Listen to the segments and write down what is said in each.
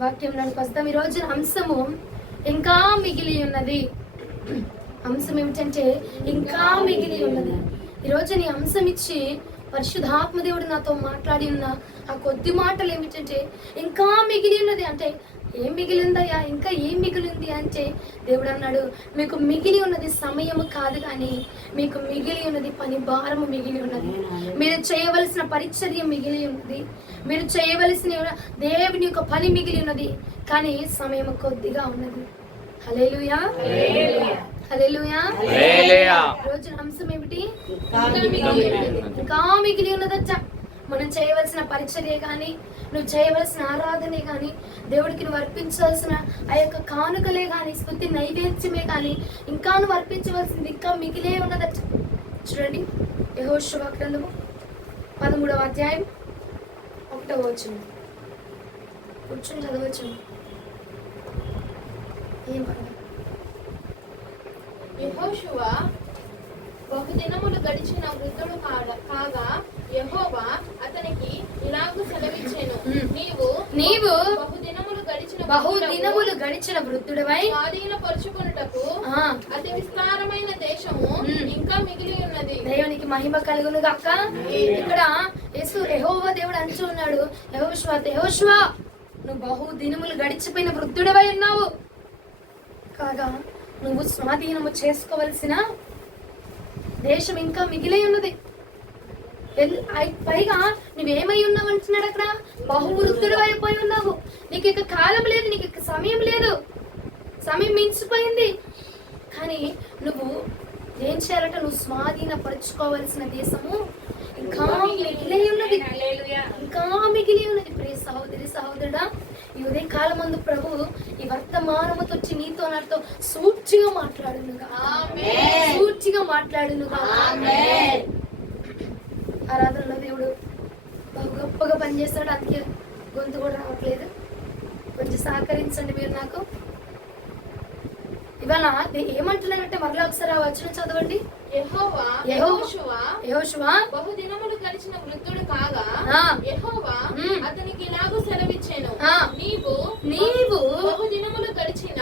వాక్యం నడిపిస్తాం. ఈరోజు అంశము ఇంకా మిగిలి ఉన్నది. అంశం ఏమిటంటే ఇంకా మిగిలి ఉన్నది. ఈరోజు నీ అంశం ఇచ్చి పరిశుద్ధాత్మ దేవుడు నాతో మాట్లాడి ఉన్న ఆ కొద్ది మాటలు ఏమిటంటే ఇంకా మిగిలి ఉన్నది. అంటే ఏం మిగిలిందయ్యా, ఇంకా ఏం మిగిలింది అంటే దేవుడు అన్నాడు, మీకు మిగిలి ఉన్నది సమయము కాదు కానీ మీకు మిగిలి ఉన్నది పని భారము మిగిలి ఉన్నది. మీరు చేయవలసిన పరిచర్య మిగిలి ఉన్నది. మీరు చేయవలసిన దేవుని యొక్క పని మిగిలి ఉన్నది. కానీ సమయం కొద్దిగా ఉన్నది. హల్లెలూయా, హల్లెలూయా. రోజు అంశం ఏమిటి? ఇంకా మిగిలి ఉన్నదచ్చ. మనం చేయవలసిన పరిచర్య కానీ, నువ్వు చేయవలసిన ఆరాధనే కానీ, దేవుడికి నువ్వు అర్పించవలసిన ఆ యొక్క కానుకలే కానీ, స్తుతి నైవేద్యమే కానీ ఇంకా నువ్వు అర్పించవలసింది ఇంకా మిగిలే ఉన్నదచ్చ. చూడండి, యెహోషువ గ్రంథము 13వ అధ్యాయం 1వ వచనం. కూర్చొని చదవచ్చు. ఏం పర్వాలేదు. యెహోషువ బహుదినములు గడిచిన వృద్ధుడు కాగా యెహోవా అతనికి ఇలాగు సెలవిచ్చెను, నీవు బహుదినములు గడిచిన వృద్ధుడవై స్వాధీనపరుచుకొనుటకు అతి విస్తారమైన దేశము ఇంకా మిగిలి ఉన్నది. దేవునికి మహిమ కలుగును గాక. ఇక్కడ యెహోవా దేవుడు అంటూ ఉన్నాడు, యెహోషువ నువ్వు బహుదినములు గడిచిపోయిన వృద్ధుడవై ఉన్నావు కాగా నువ్వు స్వాధీనము చేసుకోవలసిన దేశం ఇంకా మిగిలే ఉన్నది. పైగా నువ్వేమై ఉన్నావు అంటున్నాడు అక్కడ, బహువృద్ధుడు అయిపోయి ఉన్నావు. నీకు ఇక కాలం లేదు, నీకు ఇక సమయం లేదు, సమయం మించిపోయింది. కానీ నువ్వు ఏం చేయాలంటే నువ్వు స్వాధీనపరచుకోవలసిన దేశము ఇంకా మిగిలే ఉన్నది, ఇంకా మిగిలి ఉన్నది. ప్రియ సహోదరి సహోదరుడా, ఈ ఉదయ కాలం మందు ప్రభు ఈ వర్తమానముతో వచ్చి నీతో నాతో సూచిగా మాట్లాడునుగా, సూచిగా మాట్లాడునుగా. ఆరాధనలో దేవుడు బహు గొప్పగా పనిచేస్తాడు. అందుకే గొంతు కూడా రావట్లేదు. కొంచెం సహకరించండి మీరు నాకు. ఇవాళ ఏమంటున్నారంటే మరలా ఒకసారి ఆ వచనం చదవండి. యెహోషువ బహుదినములు గడిచిన వృద్ధుడు కాగా యెహోవా అతనికి ఇలాగు సెలవిచ్చెను, నీవు బహుదినములు గడిచిన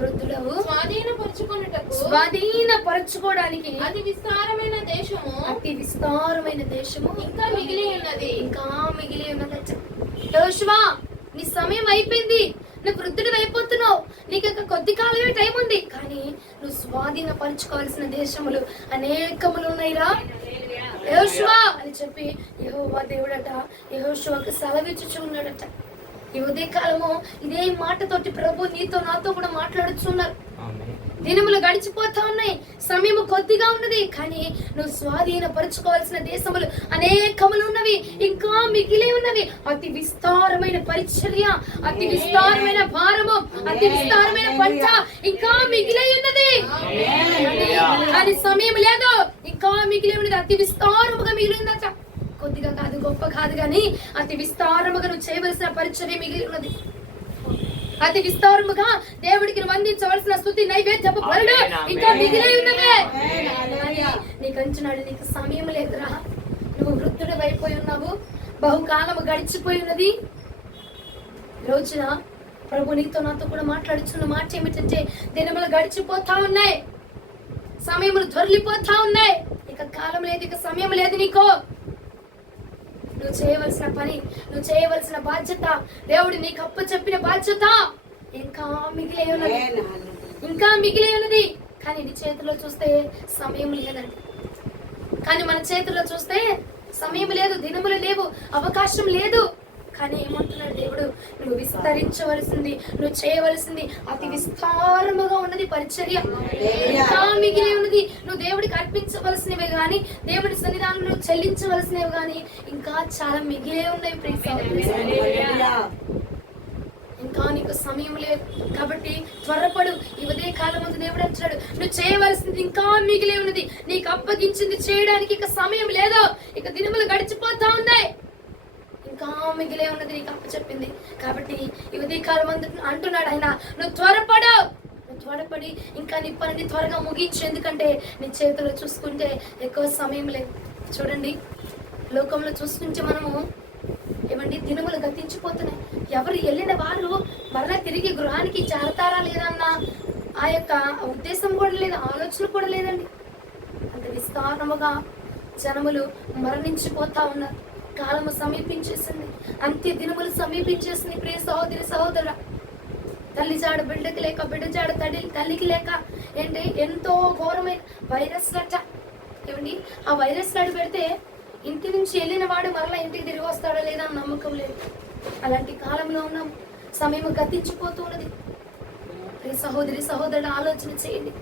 వృద్ధుడవు స్వాధీనపరచుకోవడానికి అతి విస్తారమైన దేశము ఇంకా మిగిలి ఉన్నది. యెహోషువ నీ సమయం అయిపోయింది, నువ్వు వృద్ధుడు అయిపోతున్నావు, నీకు కొద్ది కాలమే టైం ఉంది. కానీ నువ్వు స్వాధీనపరచుకోవాల్సిన దేశములు అనేకములు ఉన్నాయిరా యెహోషువ అని చెప్పి యెహోవా దేవుడట యెహోషువకు సెలవిచ్చుచున్నాడట. ఈ ఉదయ కాలము ఇదే మాటతోటి ప్రభు నీతో నాతో కూడా మాట్లాడుతున్నారు. దినములు గడిచిపోతా ఉన్నాయి, సమయం కొద్దిగా ఉన్నది. కానీ నువ్వు స్వాధీనపరచుకోవాల్సిన దేశములు అనేకములు ఉన్నవి, ఇంకా మిగిలి ఉన్నవి. అతి విస్తారమైన పరిచర్య, అతి విస్తారమైన భారము, అతి విస్తారమైన పంట ఇంకా మిగిలి ఉన్నది. కానీ సమయం లేదు, ఇంకా మిగిలి ఉన్నది. అతి విస్తారముగా మిగిలి ఉందట. కొద్దిగా కాదు, గొప్ప కాదు, కానీ అతి విస్తారముగా నువ్వు చేయవలసిన పరిచర్య మిగిలి ఉన్నది. అతి విస్తారముగా దేవుడికి అందించవలసిన స్తుతి నైవేద్యపు బలులు ఇంకా మిగిలి ఉన్నవే. నీకు అంచున్నాడు, నీకు సమయం లేదురా, నువ్వు వృద్ధుడు అయిపోయి ఉన్నావు, బహుకాలము గడిచిపోయి ఉన్నది. రోజున ప్రభు నీతో నాతో కూడా మాట్లాడుచున్న మాట ఏమిటంటే దినములు గడిచిపోతా ఉన్నాయి, సమయములు దొరికిపోతా ఉన్నాయి, ఇక కాలం లేదు, ఇక సమయం లేదు. నీకు నువ్వు చేయవలసిన పని, నువ్వు చేయవలసిన బాధ్యత, దేవుడు నీకు అప్పచెప్పిన బాధ్యత ఇంకా మిగిలి ఉన్నది, ఇంకా మిగిలి ఉన్నది. కానీ నీ చేతిలో చూస్తే సమయం లేదండి. కానీ మన చేతిలో చూస్తే సమయం లేదు, దినములు లేవు, అవకాశం లేదు. కానీ ఏమంటున్నాడు దేవుడు, నువ్వు విస్తరించవలసింది, నువ్వు చేయవలసింది అతి విస్తారముగా ఉన్నది పరిచర్య, ఇంకా మిగిలి ఉన్నది. నువ్వు దేవుడికి అర్పించవలసినవి కానీ, దేవుడి సన్నిధానంలో చెల్లించవలసినవి కానీ ఇంకా చాలా మిగిలే ఉన్నాయి. ఇంకా నీకు సమయం లేదు కాబట్టి త్వరపడు. ఈ ఉదయ కాలం ముందు దేవుడు అంటున్నాడు, నువ్వు చేయవలసింది ఇంకా మిగిలే ఉన్నది, నీకు అప్పగించింది చేయడానికి ఇక సమయం లేదు, ఇక దినములు గడిచిపోతా ఉన్నాయి, ఇంకా మిగిలే ఉన్నది నీకు అప్పచెప్పింది. కాబట్టి ఈ ఉదయ కాలం అంటున్నాడు ఆయన, నువ్వు త్వరపడి ఇంకా నీ పనిని త్వరగా ముగించు. ఎందుకంటే నీ చేతుల్లో చూసుకుంటే ఎక్కువ సమయం లేదు. చూడండి, లోకంలో చూసుకుంటే మనము ఏమండి దినములు గతించిపోతున్నాయి. ఎవరు వెళ్ళిన వారు మరలా తిరిగి గృహానికి చేరతారా లేదన్న ఆ యొక్క ఉద్దేశం కూడా లేదు, ఆలోచన కూడా లేదండి. అంత విస్తారముగా జనములు మరణించిపోతా ఉన్నారు. కాలము సమీపించేసింది, అంత్య దినములు సమీపించేసింది. ప్రియ సహోదరి సహోదరుడా, తల్లి జాడ బిడ్డకి లేక, బిడ్డ జాడ తల్లికి లేక ఏంటి ఎంతో ఘోరమైన వైరస్ లట. ఏమండి ఆ వైరస్ లడు పెడితే ఇంటి నుంచి వెళ్ళిన వాడు మరలా ఇంటికి తిరిగి వస్తాడా లేదా అని నమ్మకం లేదు. అలాంటి కాలంలో ఉన్నాం. సమయం గతించిపోతూ ఉన్నది. ప్రియ సహోదరి సహోదరుడు ఆలోచన చేయండి.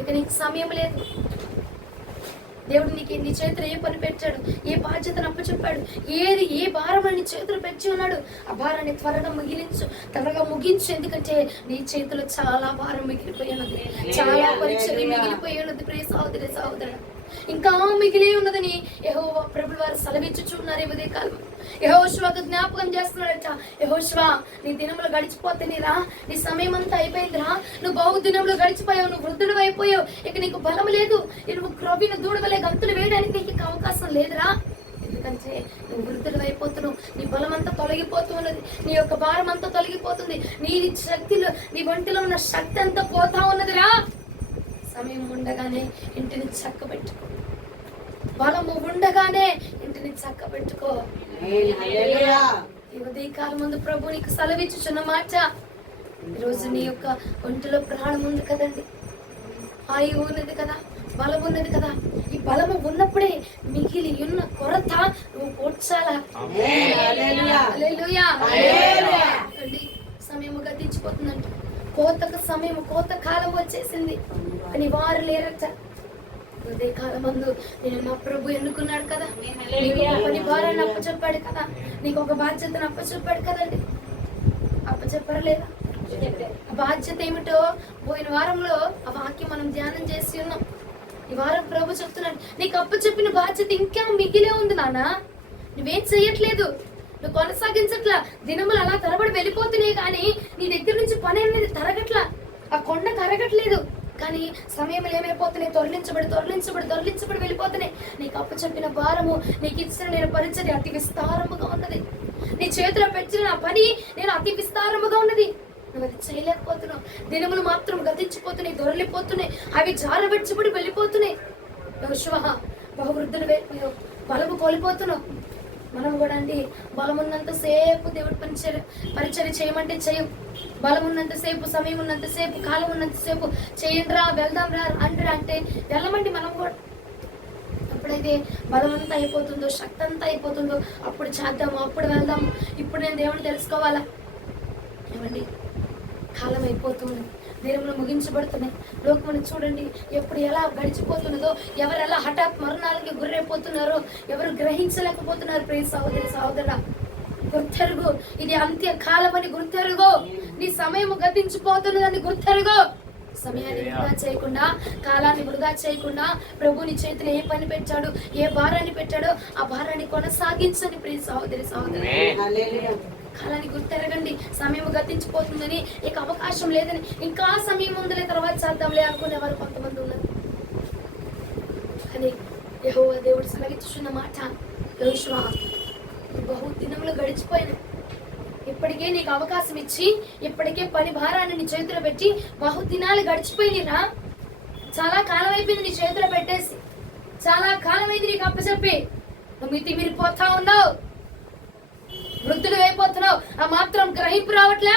ఇక నీకు సమయం లేదు. దేవుడు నీకు నీ చేతులు ఏ పని పెట్టాడు, ఏ బాధ్యతను అప్పచెప్పాడు, ఏ భారం నీ చేతులు పెట్టి ఉన్నాడు, ఆ భారాన్ని త్వరగా ముగించు. ఎందుకంటే నీ చేతులు చాలా భారం మిగిలిపోయి ఉన్నది, చాలా పరిచయం మిగిలిపోయి ఉన్నది. ప్రియ సహోదరి సహోదరుడు, ఇంకా మిగిలి ఉన్నదని యెహోవా ప్రభువు వారు సెలవిచ్చుచున్నారు. ఈ ఉదయ కాలం యెహోషువకు జ్ఞాపకం చేస్తున్నాడట. యెహోషువా, నీ దినములు గడిచిపోతున్నాయిరా, నీ సమయం అంతా అయిపోయిందిరా, నువ్వు బహు దినములు గడిచిపోయావు, నువ్వు వృద్ధుడు అయిపోయావు, ఇక నీకు బలం లేదు, నువ్వు క్రొవ్విన దూడవలే గంతులు వేయడానికి నీకు అవకాశం లేదురా. ఎందుకంటే నువ్వు వృద్ధుడు అయిపోతున్నావు, నీ బలం అంతా తొలగిపోతూ ఉన్నది, నీ యొక్క భారం అంతా తొలగిపోతుంది, నీ శక్తిలో నీ ఒంటిలో ఉన్న శక్తి అంతా పోతా ఉన్నదిరా. సమయం ఉండగానే ఇంటిని చక్క పెట్టుకో, బలము ఉండగానే ఇంటిని చక్క పెట్టుకో. ఈ ఉదయకాలం ముందు ప్రభు నీకు సెలవిచ్చుచున్న మాట, ఈరోజు నీ యొక్క ఒంటిలో ప్రాణం ఉంది కదండి, ఆయువు ఉన్నది కదా, బలం ఉన్నది కదా. ఈ బలము ఉన్నప్పుడే మిగిలి ఉన్న కొరత నువ్వు పోడ్చాలా. హల్లెలూయా. సమయము గతించిపోతుందంట. కోత కాలం వచ్చేసింది, అని వారు లేరట. ఉదయ కాలం ముందు నేను నా ప్రభు ఎన్నుకున్నాడు కదా, నీకు ఒక పని భారాన్ని అప్పచెప్పాడు కదా, నీకు ఒక బాధ్యతను అప్పచెప్పాడు కదండి. అప్పచెప్పారా లేదా? ఆ బాధ్యత ఏమిటో పోయిన వారంలో ఆ వాక్యం మనం ధ్యానం చేసి ఉన్నాం. ఈ వారం ప్రభు చెప్తున్నాడు, నీకు అప్పచెప్పిన బాధ్యత ఇంకా మిగిలే ఉంది నాన్న, నువ్వేం చెయ్యట్లేదు, నువ్వు కొనసాగించట్లా. దినములు అలా తరబడి వెళ్ళిపోతున్నాయి కానీ నీ దగ్గర నుంచి పని అనేది తరగట్లా, ఆ కొండ కరగట్లేదు. కానీ సమయంలో ఏమైపోతున్నాయి, దొర్లించబడి వెళ్ళిపోతున్నాయి. నీకు అప్పచెప్పిన భారము, నీకు ఇచ్చిన నేను పరిచర్య అతి విస్తారముగా ఉన్నది, నీ చేతిలో పెట్టిన నా పని నేను అతి విస్తారముగా ఉన్నది, నువ్వు అది చేయలేకపోతున్నావు. దినములు మాత్రం గతించిపోతున్నాయి, దొరలిపోతున్నాయి, అవి జారబెచ్చబడి వెళ్ళిపోతున్నాయి. యెహోషువ, బహువృద్ధులు బలము కోల్పోతున్నావు. మనం కూడా అండి, బలం ఉన్నంత సేపు దేవుడి పరిచర్య చేయమంటే చేయం, బలం ఉన్నంత సేపు, సమయం ఉన్నంత సేపు, కాలం ఉన్నంత సేపు చేయండి రా, వెళ్దాం రా అంటే వెళ్ళమండి. మనం కూడా ఎప్పుడైతే బలం అంతా అయిపోతుందో, శక్తి అంతా అయిపోతుందో అప్పుడు చేద్దాము, అప్పుడు వెళ్దాము, ఇప్పుడు నేను దేవుని తెలుసుకోవాలా. ఏమండి కాలం అయిపోతుంది, దినములు ముగించబడుతున్నాయి. లోకమును చూడండి ఎప్పుడు ఎలా గడిచిపోతున్నదో, ఎవరు ఎలా హఠాత్ మరణాలకి గురైపోతున్నారో ఎవరు గ్రహించలేకపోతున్నారు. ప్రియ సహోదరి సహోదరా, గుర్తెరుగు, ఇది అంత్య కాలం అని గుర్తెరుగు, నీ సమయం గతించిపోతున్నదని గుర్తెరుగు. సమయాన్ని వృధా చేయకుండా, కాలాన్ని వృధా చేయకుండా ప్రభు నీ చేతిలో ఏ పని పెట్టాడు, ఏ భారాన్ని పెట్టాడో ఆ భారాన్ని కొనసాగించండి. ప్రియ సహోదరి సహోదరి, కాలాన్ని గుర్తెరగండి. సమయం గతించిపోతుందని, ఇక అవకాశం లేదని, ఇంకా సమయం ఉందిలే తర్వాత చేద్దాంలే అనుకునేవారు కొంతమంది ఉన్నారు. కానీ యెహోవా దేవుడు సెలవిచ్చుచున్న మాట, యెహోషువ, బహు దినములు గడిచిపోయినాయి, ఇప్పటికే నీకు అవకాశం ఇచ్చి, ఇప్పటికే పని భారాన్ని నీ చేతిలో పెట్టి బహు దినాలు గడిచిపోయినరా. చాలా కాలం అయిపోయింది నీ చేతిలో పెట్టేసి, చాలా కాలం అయింది నీకు అప్పచెప్పి, నువ్వు మితిమీరిపోతా ఉన్నావు, వృద్ధులు అయిపోతున్నావు. ఆ మాత్రం గ్రహింపు రావట్లే,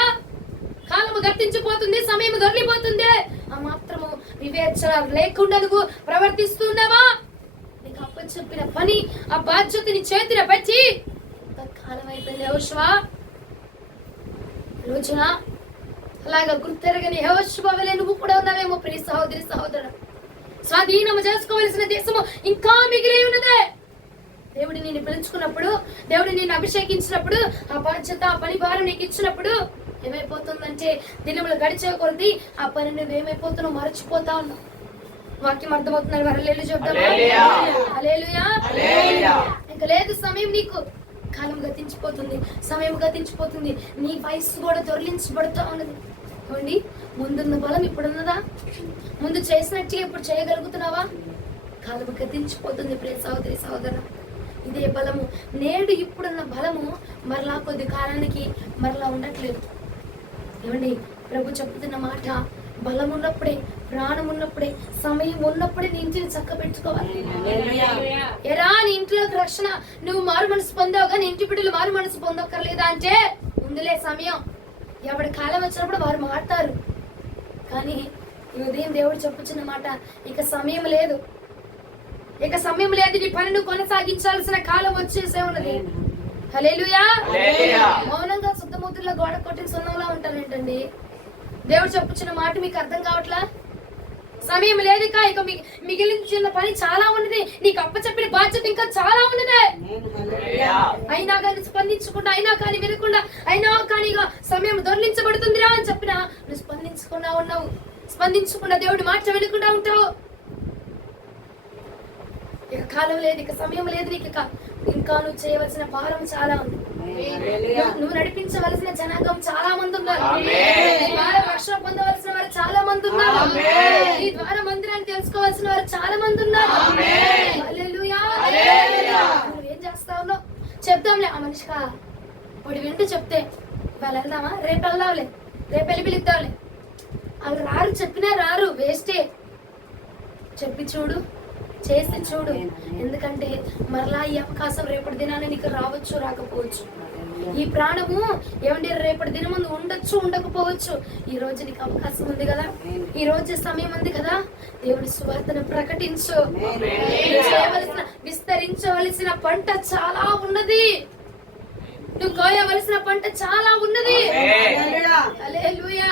కాలము గతించిపోతుంది, సమయం దొరికిపోతుంది, ఆ మాత్రము వివేచన లేకుండా నువ్వు ప్రవర్తిస్తున్నావా? నీకు అప్పచెప్పిన పని, ఆ బాధ్యతని చేతిలో పెట్టి కాలం అయిపోయింది. యెహోషువ, రోజున అలాగా గుర్తెరగని యెహోషువ వలె నువ్వు కూడా ఉన్నావేమో. ప్రియ సహోదరి సహోదరుడు, స్వాధీనము చేసుకోవలసిన దేశము ఇంకా మిగిలి ఉన్నదే. దేవుడు నిన్ను పిలుచుకున్నప్పుడు, దేవుడు నిన్ను అభిషేకించినప్పుడు, ఆ బాధ్యత, ఆ పని భారం నీకు ఇచ్చినప్పుడు ఏమైపోతుందంటే దినములు గడిచే కొద్దీ ఆ పని నువ్వేమైపోతున్నావు, మరచిపోతా ఉన్నావు. వాక్యం అర్థమవుతున్నారు? హల్లెలూయా చెప్తామా? హల్లెలూయా. ఇంకా లేదు సమయం, నీకు కాలం గతించిపోతుంది, సమయం గతించిపోతుంది, నీ వయస్సు కూడా దొర్లించబడుతూ ఉన్నది. ఏమండి, ముందున్న బలం ఇప్పుడున్నదా? ముందు చేసినట్టే ఇప్పుడు చేయగలుగుతున్నావా? కాలం గతించిపోతుంది. ప్రియ సహోదరి సహోదరు, ఇదే బలము. నేడు ఇప్పుడున్న బలము మరలా కొద్ది కాలానికి మరలా ఉండట్లేదు. ఏమండి, ప్రభు చెప్తున్న మాట, బలం ఉన్నప్పుడే, ప్రాణం ఉన్నప్పుడే, సమయం ఉన్నప్పుడే నీ ఇంటిని చక్క పెట్టుకోవాలి. ఎరా నీ ఇంట్లోకి రక్షణ, నువ్వు మారు మనసు పొందావుగా, నీ ఇంటి బిడ్డలు మారు మనసు పొందక్కర్లేదా అంటే ఉందిలే సమయం. ఎవరి కాలం వచ్చినప్పుడు వారు మారుతారు. కానీ ఈ ఉదయం దేవుడు చెప్పుచున్న మాట, ఇక సమయం లేదు, ఇక సమయం లేదు, నీ పనిని కొనసాగించాల్సిన కాలం వచ్చేసే ఉన్నది. హల్లెలూయా. మౌనంగా శుద్ధమూర్తిలో గోడ కొట్టిన సున్నంలా ఉంటారేంటండి? దేవుడు చెప్పుచున్న మాట మీకు అర్థం కావట్లా? సమయం లేదు, ఇక మిగిలిన పని చాలా ఉన్నది, నీకు అప్పచెప్పిన బాధ్యత ఇంకా చాలా ఉన్నదే. అయినా కానీ స్పందించకుండా, అయినా కానీ వినకుండా, అయినా కానీ ఇక సమయం దొర్లించబడుతుందిరా అని చెప్పినా నువ్వు స్పందించకుండా ఉన్నావు. స్పందించకుండా దేవుడి మాట వినకుండా ఉంటావు. ఇక కాలం లేదు, ఇక సమయం లేదు నీకు. ఇంకా నువ్వు చేయవలసిన భారం చాలా ఉంది. నువ్వు నడిపించవలసిన జనాంగం చాలా మంది ఉన్నారు. నీ ద్వారా రక్షణ పొందవలసిన వారు చాలా మంది ఉన్నారు. నీ ద్వారా మందిరాన్ని తెలుసుకోవాల్సిన వారు చాలా మంది ఉన్నారు. హల్లెలూయా. నువ్వేం చేస్తా ఉన్నావు? చెప్దాంలే ఆ మనిషిగా, వాడు వింటూ చెప్తే ఇవాళ వెళ్దామా, రేపు వెళ్దాంలే, రేపు వెళ్ళి పిలుద్దాంలే. వాళ్ళు రారు, చెప్పినా రారు, వేస్టే. చెప్పి చూడు, చేసి చూడు. ఎందుకంటే మరలా ఈ అవకాశం రేపటి దినాన్ని నీకు రావచ్చు, రాకపోవచ్చు. ఈ ప్రాణము ఏమంటే రేపటి దినం ముందు ఉండొచ్చు, ఉండకపోవచ్చు. ఈ రోజు నీకు అవకాశం ఉంది కదా, ఈ రోజు సమయం ఉంది కదా, దేవుడి సువార్తను ప్రకటించు. చేయవలసిన, విస్తరించవలసిన పంట చాలా ఉన్నది. నువ్వు కోయవలసిన పంట చాలా ఉన్నది. హల్లెలూయా.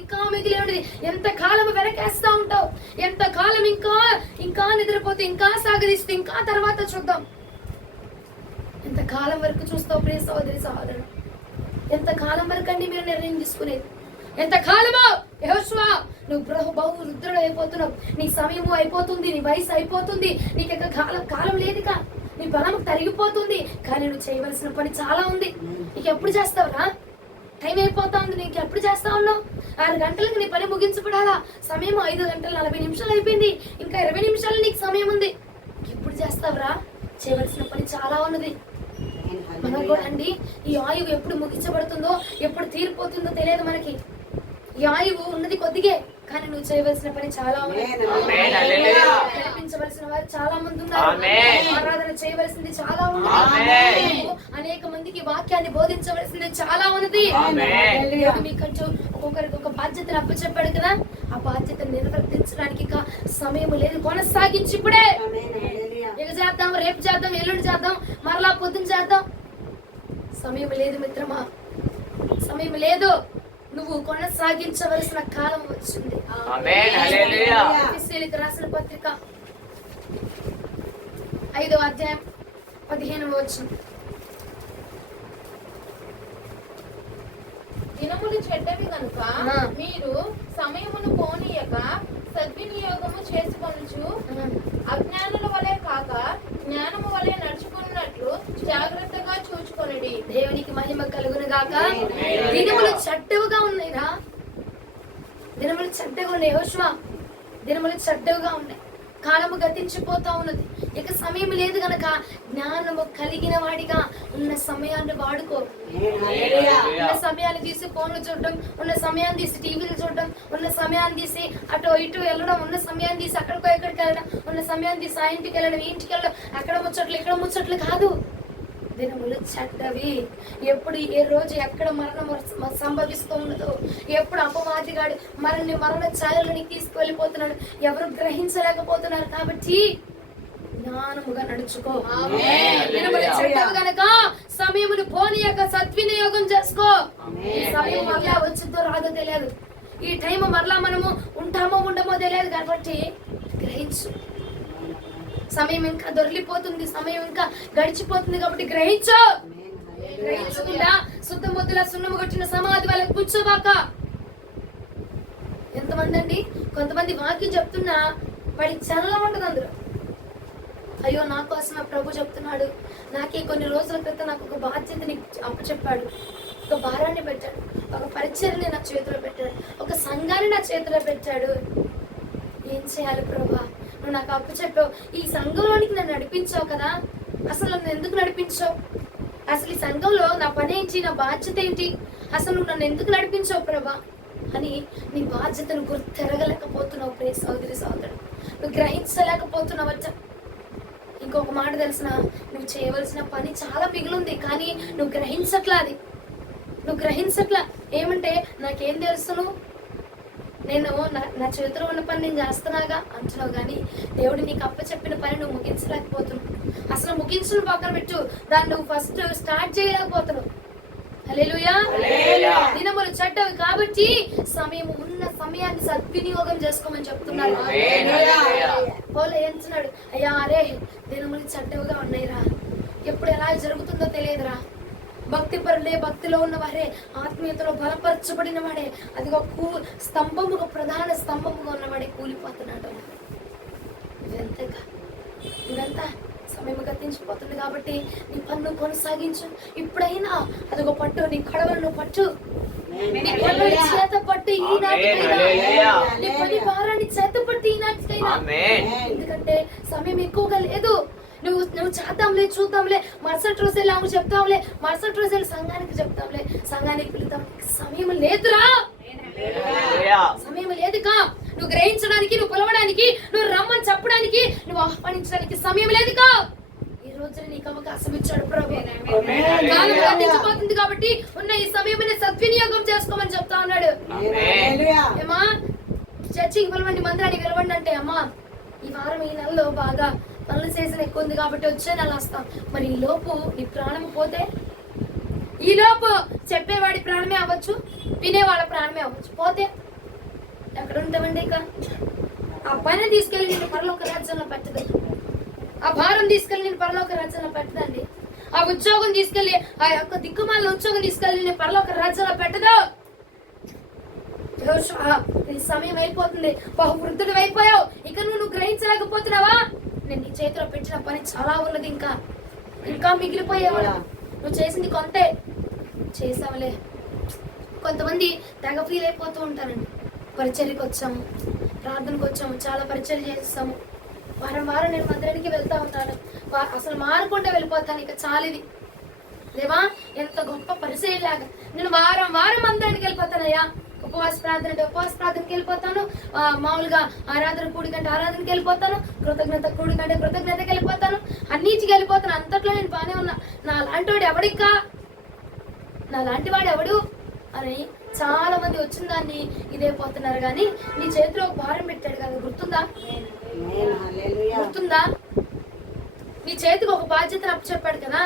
ఇంకా మిగిలి ఉన్నది. ఎంత కాలం వెనకేస్తా ఉంటావు, ఎంత కాలం ఇంకా నిద్రపోతే, ఇంకా సాగదీస్తే, ఇంకా తర్వాత చూద్దాం. ఎంత కాలం వరకు చూస్తావు ప్రియ సహోదరి సహోదరుడు? ఎంత కాలం వరకు అండి మీరు నిర్ణయం తీసుకునేది? ఎంత కాలమో యెహోషువ, నువ్వు బహు వృద్ధుడు అయిపోతున్నావు, నీ సమయము అయిపోతుంది, నీ వయసు అయిపోతుంది, నీకు ఇక కాలం లేదుగా, నీ బలం తరిగిపోతుంది. కానీ నువ్వు చేయవలసిన పని చాలా ఉంది. నీకు ఎప్పుడు చేస్తావురా? టైం అయిపోతా ఉంది, నీకు ఎప్పుడు చేస్తా ఉన్నావు? 6 గంటలకు నీ పని ముగించబడాలా, సమయం 5 గంటల 40 నిమిషాలు అయిపోయింది, ఇంకా 20 నిమిషాలు నీకు సమయం ఉంది. ఎప్పుడు చేస్తావురా? చేయవలసిన పని చాలా ఉన్నది. మనం కూడా అండి, ఈ ఆయువు ఎప్పుడు ముగించబడుతుందో, ఎప్పుడు తీరిపోతుందో తెలియదు మనకి. ఈ ఆయువు ఉన్నది కొద్దిగే, కానీ నువ్వు చేయవలసిన పని చాలా ఉంది. నడిపించవలసిన వారు చాలా మంది ఉన్నారు. ఆరాధన చేయవలసింది చాలా ఉంది. అనేక మందికి వాక్యాన్ని బోధించవలసింది చాలా ఉన్నది. మీకంటూ ఒక్కొక్కరికి ఒక బాధ్యతను అప్పచెప్పాడు కదా, ఆ బాధ్యతను నిర్వర్తించడానికి ఇక సమయం లేదు. కొనసాగించి ఇప్పుడే. ఇక చేద్దాం, రేపు చేద్దాం, ఎల్లుండి చేద్దాం, మరలా పొద్దున చేద్దాం. సమయం లేదు మిత్రమా, సమయం లేదు. నువ్వు కొనసాగించవలసిన కాలం వచ్చింది. ఎఫెసీయులకు రాసిన పత్రిక 5వ అధ్యాయం 15వ వచనం. దినములు చెడ్డవి కనుక మీరు సమయమును పోనీయక సద్వినియోగము చేసుకొనుచు అజ్ఞానుల వలె కాక జ్ఞానము వలె నడుచుకున్నట్లు జాగ్రత్తగా చూచుకొనుడి. దేవునికి మహిమ కలుగును గాక. దినములు చెడ్డవుగా ఉన్నాయిరా, దినములు చెడ్డగా ఉన్నాయి యెహోషువ, దినములు చెడ్డవుగా ఉన్నాయి. కాలము గతించిపోతా ఉన్నది. ఇక సమయం లేదు గనక జ్ఞానము కలిగిన వాడిగా ఉన్న సమయాన్ని వాడుకో. ఉన్న సమయాన్ని తీసి ఫోన్లు చూడడం, ఉన్న సమయాన్ని తీసి టీవీలు చూడడం, ఉన్న సమయాన్ని తీసి అటు ఇటు వెళ్ళడం, ఉన్న సమయాన్ని తీసి అక్కడికో ఎక్కడికి వెళ్ళడం, ఉన్న సమయాన్ని తీసి ఆ ఇంటికి వెళ్ళడం, ఈ ఇంటికి వెళ్ళడం, అక్కడ ముచ్చట్లు ఇక్కడ ముచ్చట్లు కాదు. దినములు చెడ్డవి. ఎప్పుడు ఏ రోజు ఎక్కడ మరణం సంభవిస్తూ ఉన్నదో, ఎప్పుడు అపవాదిగాడు మరణ ఛాయలని తీసుకువెళ్ళిపోతున్నాడు, ఎవరు గ్రహించలేకపోతున్నారు. కాబట్టి జ్ఞానముగా నడుచుకో. దినములు చెడ్డవి గనక సమయమును పోనీయక సద్వినియోగం చేసుకో. ఈ సమయం మరలా వచ్చిందో రాదో తెలియదు, ఈ టైం మరలా మనము ఉంటామో ఉండమో తెలియదు. కాబట్టి గ్రహించు. సమయం ఇంకా దొరికిపోతుంది, సమయం ఇంకా గడిచిపోతుంది. కాబట్టి గ్రహించు. గ్రహించకుండా శుద్ధమొద్దుల సున్నము కొట్టిన సమాధి వాళ్ళకి కూర్చోబాక. ఎంతమంది అండి, కొంతమంది వాక్యం చెప్తున్నా వాడికి చలనం ఉండదు అందులో. అయ్యో నా కోసం ప్రభు చెప్తున్నాడు, నాకే కొన్ని రోజుల క్రితం నాకు ఒక బాధ్యతని అప్పచెప్పాడు, ఒక భారాన్ని పెట్టాడు, ఒక పరిచర్ని నా చేతిలో పెట్టాడు, ఒక సంఘాన్ని నా చేతిలో పెట్టాడు. ఏం చేయాలి ప్రభా? నువ్వు నాకు అప్పు చెప్పావు, ఈ సంఘంలోనికి నన్ను నడిపించావు కదా, అసలు నన్ను ఎందుకు నడిపించావు, అసలు ఈ సంఘంలో నా పని ఏంటి, నా బాధ్యత ఏంటి, అసలు నువ్వు నన్ను ఎందుకు నడిపించావు ప్రభా అని నీ బాధ్యతను గుర్తెరగలేకపోతున్నావు. ప్రియ సోదరి సోదరుడు, నువ్వు గ్రహించలేకపోతున్నావచ్చా. ఇంకొక మాట తెలిసిన, నువ్వు చేయవలసిన పని చాలా మిగిలింది, కానీ నువ్వు గ్రహించట్లా. అది నువ్వు గ్రహించట్లా. ఏమంటే నాకేం తెలుసును, నేను నా చేతిలో ఉన్న పని నేను చేస్తున్నాగా అంటున్నావు, కానీ దేవుడు నీకు అప్పచెప్పిన పని నువ్వు ముగించలేకపోతున్నావు. అసలు ముగించిన పక్కన పెట్టు, దాన్ని నువ్వు ఫస్ట్ స్టార్ట్ చేయలేకపోతున్నావు. హల్లెలూయా. దినములు చెడ్డవి కాబట్టి ఉన్న సమయాన్ని సద్వినియోగం చేసుకోమని చెప్తున్నాడు. పౌలు ఎంచున్నాడు, అయ్యా అరే దినములు చెడ్డవిగా ఉన్నాయిరా, ఎప్పుడు ఎలా జరుగుతుందో తెలియదురా. భక్తి పరులే, భక్తిలో ఉన్నవారే, ఆత్మీయతలో బలపరచబడిన వాడే, అది ఒక స్తంభముగా, ప్రధాన స్తంభముగా ఉన్నవాడే కూలిపోతున్నాడు. ఇదంతా సమయం గతించిపోతుంది కాబట్టి నీ పన్ను కొనసాగించు. ఇప్పుడైనా అదొక పట్టు, నీ కడవలను పట్టు, నీ పనుల చేత పట్టు ఈనాటికైనా, నీ పని భారాన్ని చేత పట్టు ఈనాటికైనా. ఎందుకంటే సమయం ఎక్కువగా లేదు. నువ్వు చేద్దాంలే, చూద్దాంలే, మరుసటి రోజు వెళ్ళి చెప్తాంలే, మరుసటి రోజు వెళ్ళి సంఘానికి చెప్తాంలే, సంఘానికి పిలుతాం. సమయం లేదురా, సమయం లేదుగా. నువ్వు గ్రహించడానికి, నువ్వు పిలవడానికి, నువ్వు రమ్మని చెప్పడానికి, నువ్వు ఆహ్వానించడానికి సమయం లేదుగా. ఈ రోజు నీకు అవకాశం ఇచ్చాడు ప్రభు. కాలం గతించిపోతుంది కాబట్టి ఉన్న ఈ సమయం సద్వినియోగం చేసుకోమని చెప్తా ఉన్నాడు. ఏమా చర్చికి పిలవండి, మందిరానికి పిలవండి అంటే, అమ్మా ఈ వారం ఈ నెలలో బాగా పనుల సీజన్ ఎక్కువ ఉంది కాబట్టి వచ్చే నెల వస్తాం. మరి ఈ లోపు నీ ప్రాణం పోతే, ఈ లోపు చెప్పేవాడి ప్రాణమే అవ్వచ్చు, వినేవాళ్ళ ప్రాణమే అవ్వచ్చు, పోతే ఎక్కడ ఉంటామండి? ఇక ఆ పని తీసుకెళ్ళి నేను పరలోక రాజ్యంలో పెట్టదు, ఆ భారం తీసుకెళ్ళి నేను పరలోక రాజ్యంలో పెట్టదండి, ఆ ఉద్యోగం తీసుకెళ్ళి, ఆ యొక్క దిక్కుమాల ఉద్యోగం తీసుకెళ్ళి నేను పరలోక రాజ్యంలో పెట్టదు. నీ సమయం అయిపోతుంది, బహు వృద్ధుడు అయిపోయావు, ఇక నువ్వు గ్రహించలేకపోతున్నావా? నేను నీ చేతిలో పెట్టిన పని చాలా ఉన్నది, ఇంకా మిగిలిపోయావు. నువ్వు చేసింది కొంతే చేసావులే. కొంతమంది తెగ ఫీల్ అయిపోతూ ఉంటారండి. పరిచర్యకి వచ్చాము, ప్రార్థనకు వచ్చాము, చాలా పరిచర్య చేస్తాము, వారం నేను మందిరానికి వెళ్తా ఉంటాను, అసలు మారకుండా వెళ్ళిపోతాను, ఇక చాలిది లేవా. ఎంత గొప్ప పరిచర్యలాగా నేను వారం మందిరానికి వెళ్ళిపోతానయ్యా. ఉపవాస ప్రార్థన అంటే ఉపవాస ప్రార్థనకి వెళ్ళిపోతాను, మామూలుగా ఆరాధన కూడికంటే ఆరాధనకి వెళ్ళిపోతాను, కృతజ్ఞత కూడికంటే కృతజ్ఞతకి వెళ్ళిపోతాను, అన్నిటికి వెళ్ళిపోతాను. అంతట్లో నేను బాగానే ఉన్నా. నా లాంటి వాడు ఎవడికా, నా లాంటి వాడు ఎవడు అని చాలా మంది వచ్చిన దాన్ని ఇదైపోతున్నారు. కానీ నీ చేతిలో ఒక భారం పెట్టాడు కదా, గుర్తుందా? నీ చేతికి ఒక బాధ్యతను అప్పచెప్పాడు కదా.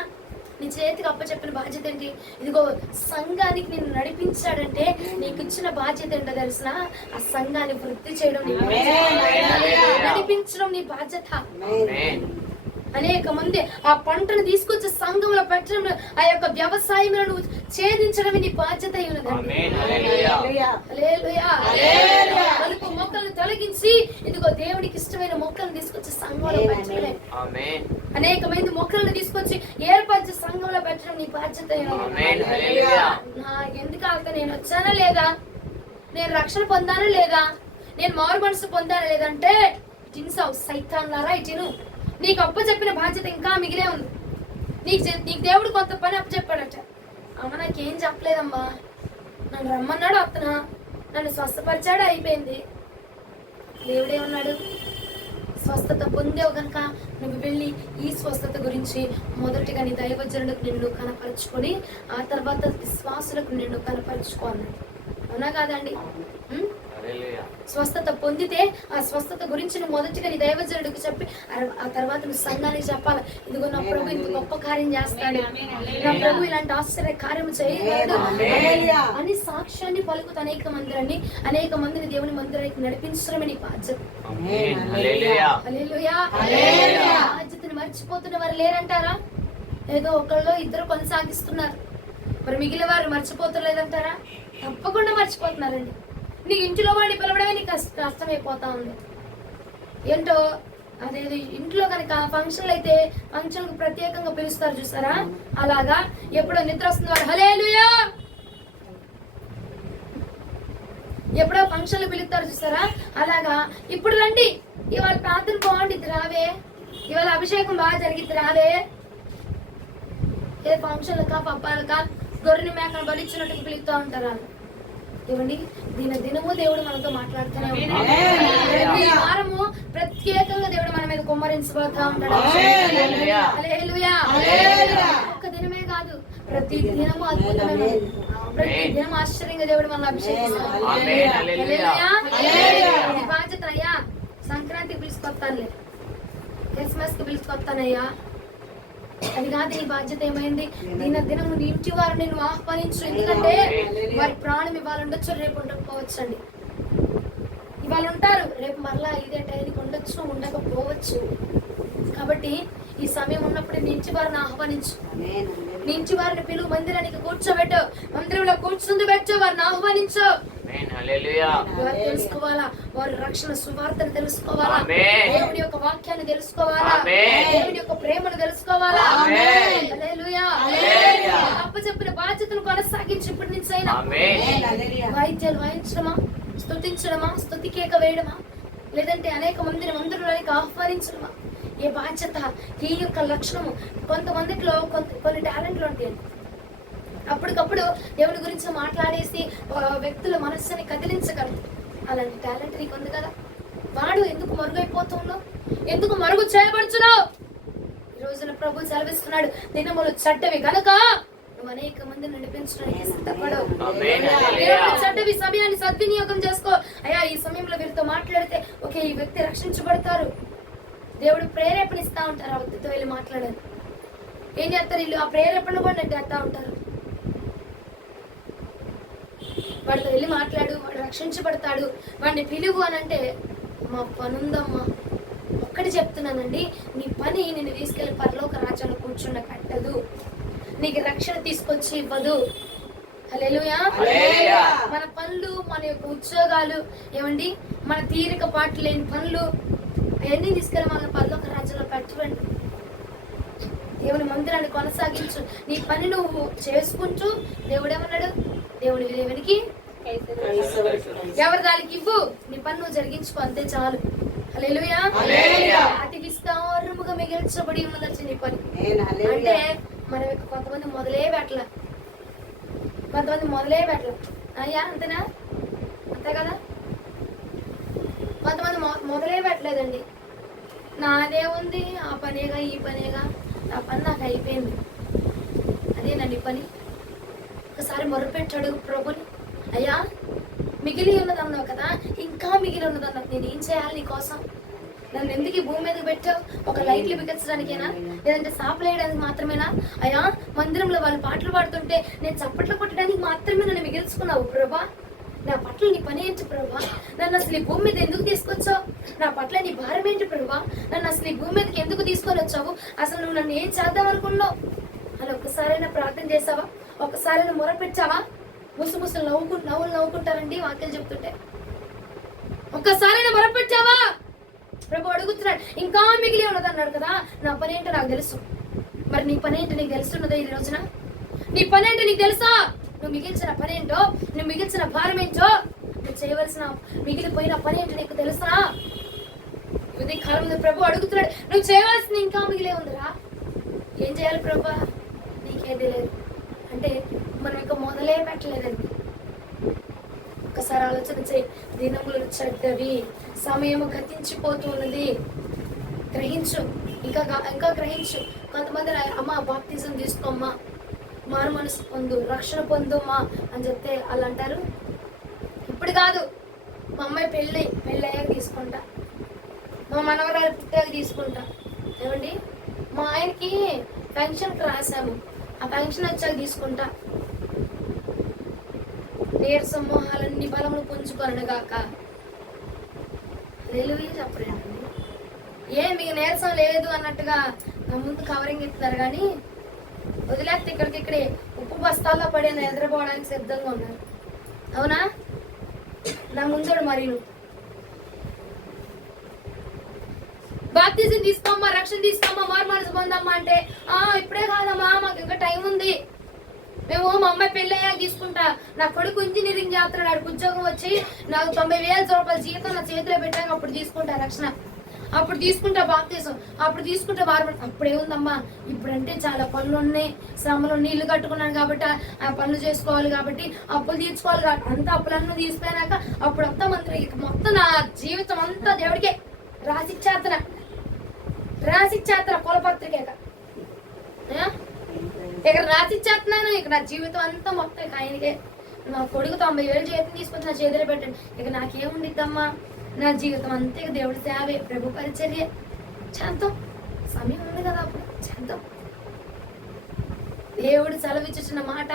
నీ చేతికి అప్పచెప్పిన బాధ్యత ఏంటి? ఇదిగో సంఘానికి నిన్ను నడిపించాడంటే నీకు ఇచ్చిన బాధ్యత ఏంటో తెలిసిన, ఆ సంఘాన్ని వృద్ధి చేయడం నీ నడిపించడం నీ బాధ్యత. అనేక మంది ఆ పంటను తీసుకొచ్చి సంఘంలో పెట్టడం, ఆ యొక్క వ్యవసాయంలో నువ్వు ఛేదించడమే నీ బాధ్యత అయి ఉన్నదండి. కలుపు మొక్కలను తొలగించి ఇదిగో దేవుడికి ఇష్టమైన మొక్కలను తీసుకొచ్చి సంఘంలో పెట్టడమే. అనేక మంది మొక్కలను తీసుకొచ్చి ఏర్పరిచి సంఘంలో పెట్టడం నీ బాధ్యత. ఎందుకు ఆగితే నేను వచ్చానా లేదా, నేను రక్షణ పొందానా లేదా, నేను మారు మనసు పొందానా లేదంటే టిన్సావు సైతాన్లారా ఇటిను. నీకు అప్పు చెప్పిన బాధ్యత ఇంకా మిగిలే ఉంది. నీకు దేవుడు కొంత పని అప్పు చెప్పాడట. అమ్మ నాకేం చెప్పలేదమ్మా, నన్ను రమ్మన్నాడు, అతను నన్ను స్వస్థపరిచాడు, అయిపోయింది. దేవుడేమన్నాడు? స్వస్థత పొందేవు కనుక నువ్వు వెళ్ళి ఈ స్వస్థత గురించి మొదటిగా నీ దైవజనులకు నిన్ను కనపరుచుకొని ఆ తర్వాత విశ్వాసులకు నిన్ను కనపరుచుకో అన్నాడు. అవునా కాదండి? స్వస్థత పొందితే ఆ స్వస్థత గురించి నువ్వు మొదటిగా నీ దైవజనుడికి చెప్పి ఆ తర్వాత నువ్వు సంఘానికి చెప్పాలి, ఇదిగో నా ప్రభు ఇంత గొప్ప కార్యం చేస్తాడు, నా ప్రభు ఇలాంటి ఆశ్చర్య కార్యం చేయగలడు అని సాక్ష్యాన్ని పలుకుతూ అనేక మందిని దేవుని మందిరానికి నడిపించడమే నీ బాధ్యత. బాధ్యతను మర్చిపోతున్న వారు లేరంటారా? ఏదో ఒకళ్ళు ఇద్దరు కొనసాగిస్తున్నారు, మరి మిగిలిన వారు మర్చిపోతలేదంటారా? తప్పకుండా మర్చిపోతున్నారండి. నీ ఇంటిలో వాడిని పిలవడమే నీకు కష్టమైపోతా ఉంది. ఏంటో అదేది ఇంట్లో కనుక ఫంక్షన్లు అయితే ఫంక్షన్కు ప్రత్యేకంగా పిలుస్తారు చూసారా, అలాగా ఎప్పుడో నిద్ర వస్తుంది వాడు హల్లెలూయా, ఎప్పుడో ఫంక్షన్లు పిలుస్తారు చూసారా, అలాగా ఇప్పుడు రండి ఇవాళ ప్రార్థన బాగుండిద్ది రావే, ఇవాళ అభిషేకం బాగా జరిగిద్ది రావే, ఏ ఫంక్షన్లకా పబ్బాలకా గొర్రెని మేకను బలిచ్చినట్టుగా పిలుస్తూ ఉంటారు వాళ్ళు. ఏమండి, దినము దేవుడు మనతో మాట్లాడుతూనే ఉంటాడు. ప్రతి వారము ప్రత్యేకంగా దేవుడు మన మీద కుమ్మరించబోతా ఉంటాడు. హల్లెలూయా. ఒక్క దినమే కాదు, ప్రతి దినము అద్భుతమైన, ప్రతి దినం ఆశ్చర్యంగా దేవుడు మనల్ని అభిషేకిస్తాడు. హల్లెలూయా. ఇది బాధ్యత అయ్యా. సంక్రాంతికి పిలుచుకొస్తానులే, క్రిస్మస్ కి పిలుచుకొస్తానయ్యా, అది కాదు నీ బాధ్యత. ఏమైంది? దినము నీ ఇంటి వారు నేను ఆహ్వానించు. ఎందుకంటే వారి ప్రాణం ఇవాళ ఉండొచ్చు, రేపు ఉండకపోవచ్చండి. ఇవాళ ఉంటారు, రేపు మరలా ఇదే టైంకి ఉండొచ్చు, ఉండకపోవచ్చు. కాబట్టి ఈ సమయం ఉన్నప్పుడు నీ ఇంటి వారిని ఆహ్వానించు, నీ ఇంటి వారిని పిలువు, మందిరానికి కూర్చోబెట్టు, మందిరంలో కూర్చుంది పెట్టు, వారిని ఆహ్వానించు. వారు తెలుసుకోవాలా, వారి రక్షణ సువార్తను తెలుసుకోవాలా, దేవుని యొక్క వాక్యాన్ని తెలుసుకోవాలా, దేవుని యొక్క ప్రేమను తెలుసుకోవాలా. హల్లెలూయా. అప్పచెప్పిన బాధ్యతను కొనసాగించి ఇప్పటి నుంచి అయినా వాయిద్యాలు వాయించడమా, స్తుతించడమా, స్తుతి కేక వేయడమా, లేదంటే అనేక మందిని మందిరానికి ఆహ్వానించడమా, ఏ బాధ్యత, ఈ యొక్క లక్షణము. కొంతమందిలో కొన్ని టాలెంట్లు ఉంటాయి. అప్పటికప్పుడు దేవుడి గురించి మాట్లాడేసి వ్యక్తుల మనస్సుని కదిలించగలరు. అలాంటి టాలెంట్ నీకు ఉంది కదా. వాడు ఎందుకు మరుగైపోతున్నావు, ఎందుకు మరుగు చేయబడుచున్నావు? ఈ రోజున ప్రభు సెలవిస్తున్నాడు, దినములు చెడ్డవి గనుక నువ్వు అనేక మందిని నడిపించడానికి సిద్ధపడవు. చెడ్డవి సమయాన్ని సద్వినియోగం చేసుకో. అయ్యా, ఈ సమయంలో వీరితో మాట్లాడితే ఓకే, ఈ వ్యక్తి రక్షించబడతారు. దేవుడు ప్రేరేపణ ఇస్తా ఉంటారు ఆ వ్యక్తితో వెళ్ళి మాట్లాడాలి. ఏం చేస్తారు వీళ్ళు? ఆ ప్రేరేపణ కూడా నెట్టేస్తా ఉంటారు. వాడితో వెళ్ళి మాట్లాడు, వాడు రక్షించబడతాడు, వాడిని పిలువు అని అంటే, మా పనుందమ్మా, ఒక్కటి చెప్తున్నానండి, నీ పని నిన్ను తీసుకెళ్లి పరలోక రాజ్యంలో కూర్చుండ కట్టదు, నీకు రక్షణ తీసుకొచ్చి ఇవ్వదు. హల్లెలూయా. మన పనులు, మన యొక్క ఉద్యోగాలు, ఏమండి, మన తీరిక పాటు లేని పనులు, అవన్నీ తీసుకెళ్ళి మన పరలోక రాజ్యంలో పెట్టవండి. దేవుని మందిరాన్ని కొనసాగించు. నీ పని నువ్వు చేసుకుంటూ దేవుడు ఏమన్నాడు? దేవుని దేవునికి ఎవరి దానికి ఇవ్వు, నీ పని నువ్వు జరిగించుకో, అంతే చాలు. హల్లెలూయా. అతి విస్తారముగా మిగిల్చబడి ఉన్నదచ్చి నీ పని. అంటే మనం కొంతమంది మొదలే పెట్టల, అయ్యా, అంతేనా? అంతే కదా. కొంతమంది మొదలే పెట్టలేదండి. నాదే ఉంది, ఆ పనేగా ఈ పనేగా, నా పని నాకు అయిపోయింది, అదేనా నీ పని? ఒకసారి మొరపెట్టాడు ప్రభుని, అయ్యా మిగిలి ఉన్నదన్నావు కదా, ఇంకా మిగిలి ఉన్నదన్నావు, నేను ఏం చేయాలి నీ కోసం? నన్ను ఎందుకు ఈ భూమి మీదకి పెట్టావు? ఒక లైట్లు బిగించడానికేనా, లేదంటే సాపలు వేయడానికి మాత్రమేనా? అయ్యా, మందిరంలో వాళ్ళు పాటలు పాడుతుంటే నేను చప్పట్లు కొట్టడానికి మాత్రమే నన్ను మిగిల్చుకున్నావు ప్రభా. నా పట్ల నీ పని ఏంటి ప్రభా? నన్ను అసలు ఈ భూమి మీద ఎందుకు తీసుకొచ్చావు? నా పట్ల నీ భారం ఏంటి ప్రభా? నన్ను అసలు ఈ భూమి మీదకి ఎందుకు తీసుకొని వచ్చావు? అసలు నువ్వు నన్ను ఏం చేద్దాం అనుకున్నావు అని ఒక్కసారైనా ప్రార్థన చేసావా? ఒక్కసారైనా మొరపెట్టావా? ముసుముసులు నవ్వుకుంటారండి వాక్యాలు చెప్తుంటే. ఒక్కసారైనా మొరపెట్టావా? ప్రభు అడుగుతున్నాడు, ఇంకా మిగిలి ఉన్నది అన్నాడు కదా. నా పని ఏంటో నాకు తెలుసు, మరి నీ పని ఏంటో నీకు తెలుస్తున్నదా ఈ రోజున? నీ పని ఏంటో నీకు తెలుసా? నువ్వు మిగిల్చిన పని ఏంటో, నువ్వు మిగిల్చిన భారం ఏంటో, నువ్వు చేయవలసిన మిగిలిపోయిన పని ఏంటో నీకు తెలుసా? ఇది కాలం మీద ప్రభు అడుగుతున్నాడు, నువ్వు చేయవలసిన ఇంకా మిగిలే ఉందిరా, ఏం చేయాలి ప్రభా? నీకేది లేదు అంటే మనం ఇంకా మొదలే పెట్టలేదండి. ఒకసారి ఆలోచన చేయి. దినములు చెడ్డవి, సమయము గతించిపోతున్నది. గ్రహించు, ఇంకా గ్రహించు. కొంతమంది అమ్మ బాప్తిజం తీసుకోమ్మా, మారు మనసు పొందు, రక్షణ పొందుమ్మా అని చెప్తే వాళ్ళు అంటారు, ఇప్పుడు కాదు, మా అమ్మాయి పెళ్ళి అయ్యాక తీసుకుంటా, మా మనవరాలు పుట్టాక తీసుకుంటా. ఏమండి, మా ఆయనకి పెన్షన్కి రాసాము, ఆ పెన్షన్ వచ్చాక తీసుకుంటా. నీరసం మోహాలన్నీ బలములు పుంజుకొనగాక. హల్లెలూయా చెప్పలేదండి. మీకు నీరసం లేదు అన్నట్టుగా నా ముందు కవరింగ్ ఇస్తున్నారు, కానీ వదిలేస్తే ఇక్కడికిక్కడే ఉప్పు బస్తాల్లో పడి ఎదురపోవడానికి సిద్ధంగా ఉన్నారు. అవునా? నా ముందోడు మరి నువ్వు బాప్తిజం తీసుకోమ్మా, రక్షణ తీసుకోమ్మా, మారు మనసు పొందమ్మా అంటే ఇప్పుడే కాదమ్మా, మాకు ఇంకా టైం ఉంది, మేము మా అమ్మాయి పెళ్ళి అయ్యాక తీసుకుంటా, నా కొడుకు ఇంజనీరింగ్ చేస్తున్నాడు, ఆడికి ఉద్యోగం వచ్చి నాకు 90,000 రూపాయల జీతం నా చేతిలో పెట్టాక అప్పుడు తీసుకుంటా రక్షణ. అప్పుడు తీసుకుంటా బాప్తీసం, అప్పుడు తీసుకుంటా బారబడి. అప్పుడేముందమ్మా, ఇప్పుడంటే చాలా పనులు ఉన్నాయి, శ్రమలు ఉన్నాయి, ఇల్లు కట్టుకున్నాను కాబట్టి ఆ పనులు చేసుకోవాలి, కాబట్టి అప్పులు తీర్చుకోవాలి, అంతా అప్పులన్నీ తీసిపోయినాక అప్పుడంతా మంత్రి మొత్తం నా జీవితం అంతా దేవుడికే రాసిచ్చేతన కులపత్రిక ఇక రాసిచ్చేస్తున్నాను. ఇక నా జీవితం అంతా మొత్తం ఆయనకే. నా కొడుకు 90,000 జీతం తీసుకొచ్చి నా చేతిలో పెట్టండి. ఇక నాకేముండిద్దమ్మా, నా జీవితం అంతే దేవుడి సేవే, ప్రభు పరిచర్య చేద్దాం. సమయం ఉంది కదా, అప్పుడు చేద్దాం. దేవుడు సెలవిచ్చిన మాట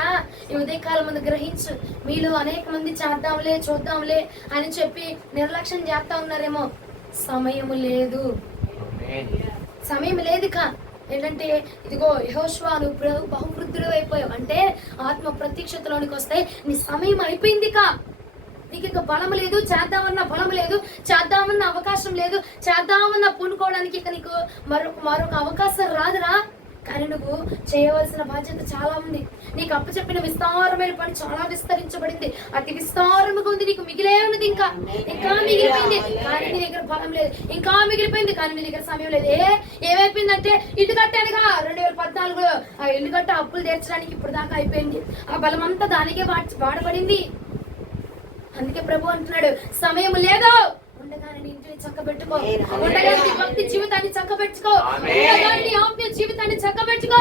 ఈ ఉదయకాలం ముందు గ్రహించు. మీలో అనేక మంది చేద్దాంలే చూద్దాంలే అని చెప్పి నిర్లక్ష్యం చేస్తా ఉన్నారేమో. సమయము లేదు, సమయం లేదు. ఏంటంటే ఇదిగో యెహోషువ, నువ్వు బహువృద్ధుడు అయిపోయావు అంటే ఆత్మ ప్రత్యక్షతలోనికి వస్తే నీ సమయం అయిపోయింది. నీకు ఇక బలం లేదు, చేద్దామన్న బలం లేదు, చేద్దామన్న అవకాశం లేదు, చేద్దామన్న పూనుకోవడానికి ఇక నీకు మరొక అవకాశం రాదురా. కానీ నువ్వు చేయవలసిన బాధ్యత చాలా ఉంది. నీకు అప్పచెప్పిన విస్తారమైన పని చాలా విస్తరించబడింది, అతి విస్తారముగా ఉంది. నీకు మిగిలే ఉన్నది, ఇంకా మిగిలిపోయింది కానీ నీ దగ్గర బలం లేదు, ఇంకా మిగిలిపోయింది కానీ నీ దగ్గర సమయం లేదు. ఏమైపోయిందంటే ఇల్లు కట్టానుగా 2014 ఆ ఇల్లు కట్ట అప్పులు తీర్చడానికి ఇప్పుడు దాకా అయిపోయింది. ఆ బలం అంతా దానికే వాడబడింది. అందుకే ప్రభు అంటున్నాడు, సమయం లేదు, ఉండగానే నీ ఇంటిని చక్కబెట్టుకో, ఉండగానే నీ భక్తి జీవితాన్ని చక్కబెట్టుకో, ఉండగానే నీ ఆత్మీయ జీవితాన్ని చక్కబెట్టుకో.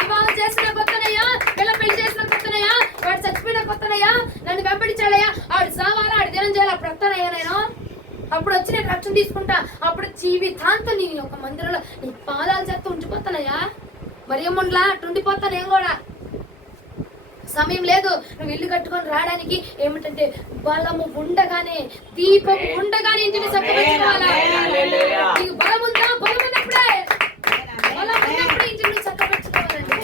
వివాహం చేసిన కొత్తనయ్యా, పిల్ల పెళ్లి చేసిన కొత్తనయ్యా, వాడు చచ్చిపోయిన కొత్తనయ్యా, నన్ను వెంబడించాడయ్యా, ఆడు సావాలా, ఆడు దినం చేయాలి, అప్పుడు వస్తానయ్యా నేను, అప్పుడు వచ్చి నేను రక్షణ తీసుకుంటా, అప్పుడు జీవితాంతం నీ ఒక మందిరంలో నీ పాదాలు చేస్తూ ఉండిపోతానయ్యా. మరి ఏముండలా ఉండిపోతాను నేను కూడా. సమయం లేదు. నువ్వు ఇల్లు కట్టుకొని రావడానికి ఏమిటంటే బలము ఉండగానే, దీపం ఉండగానే ఇంటిని చక్కబెట్టుకోవాలా. నీకు బలం ఉందా? బలం ఉన్నప్పుడే, బలం ఉన్నప్పుడే ఇంటిని చక్కబెట్టుకోవాలండి.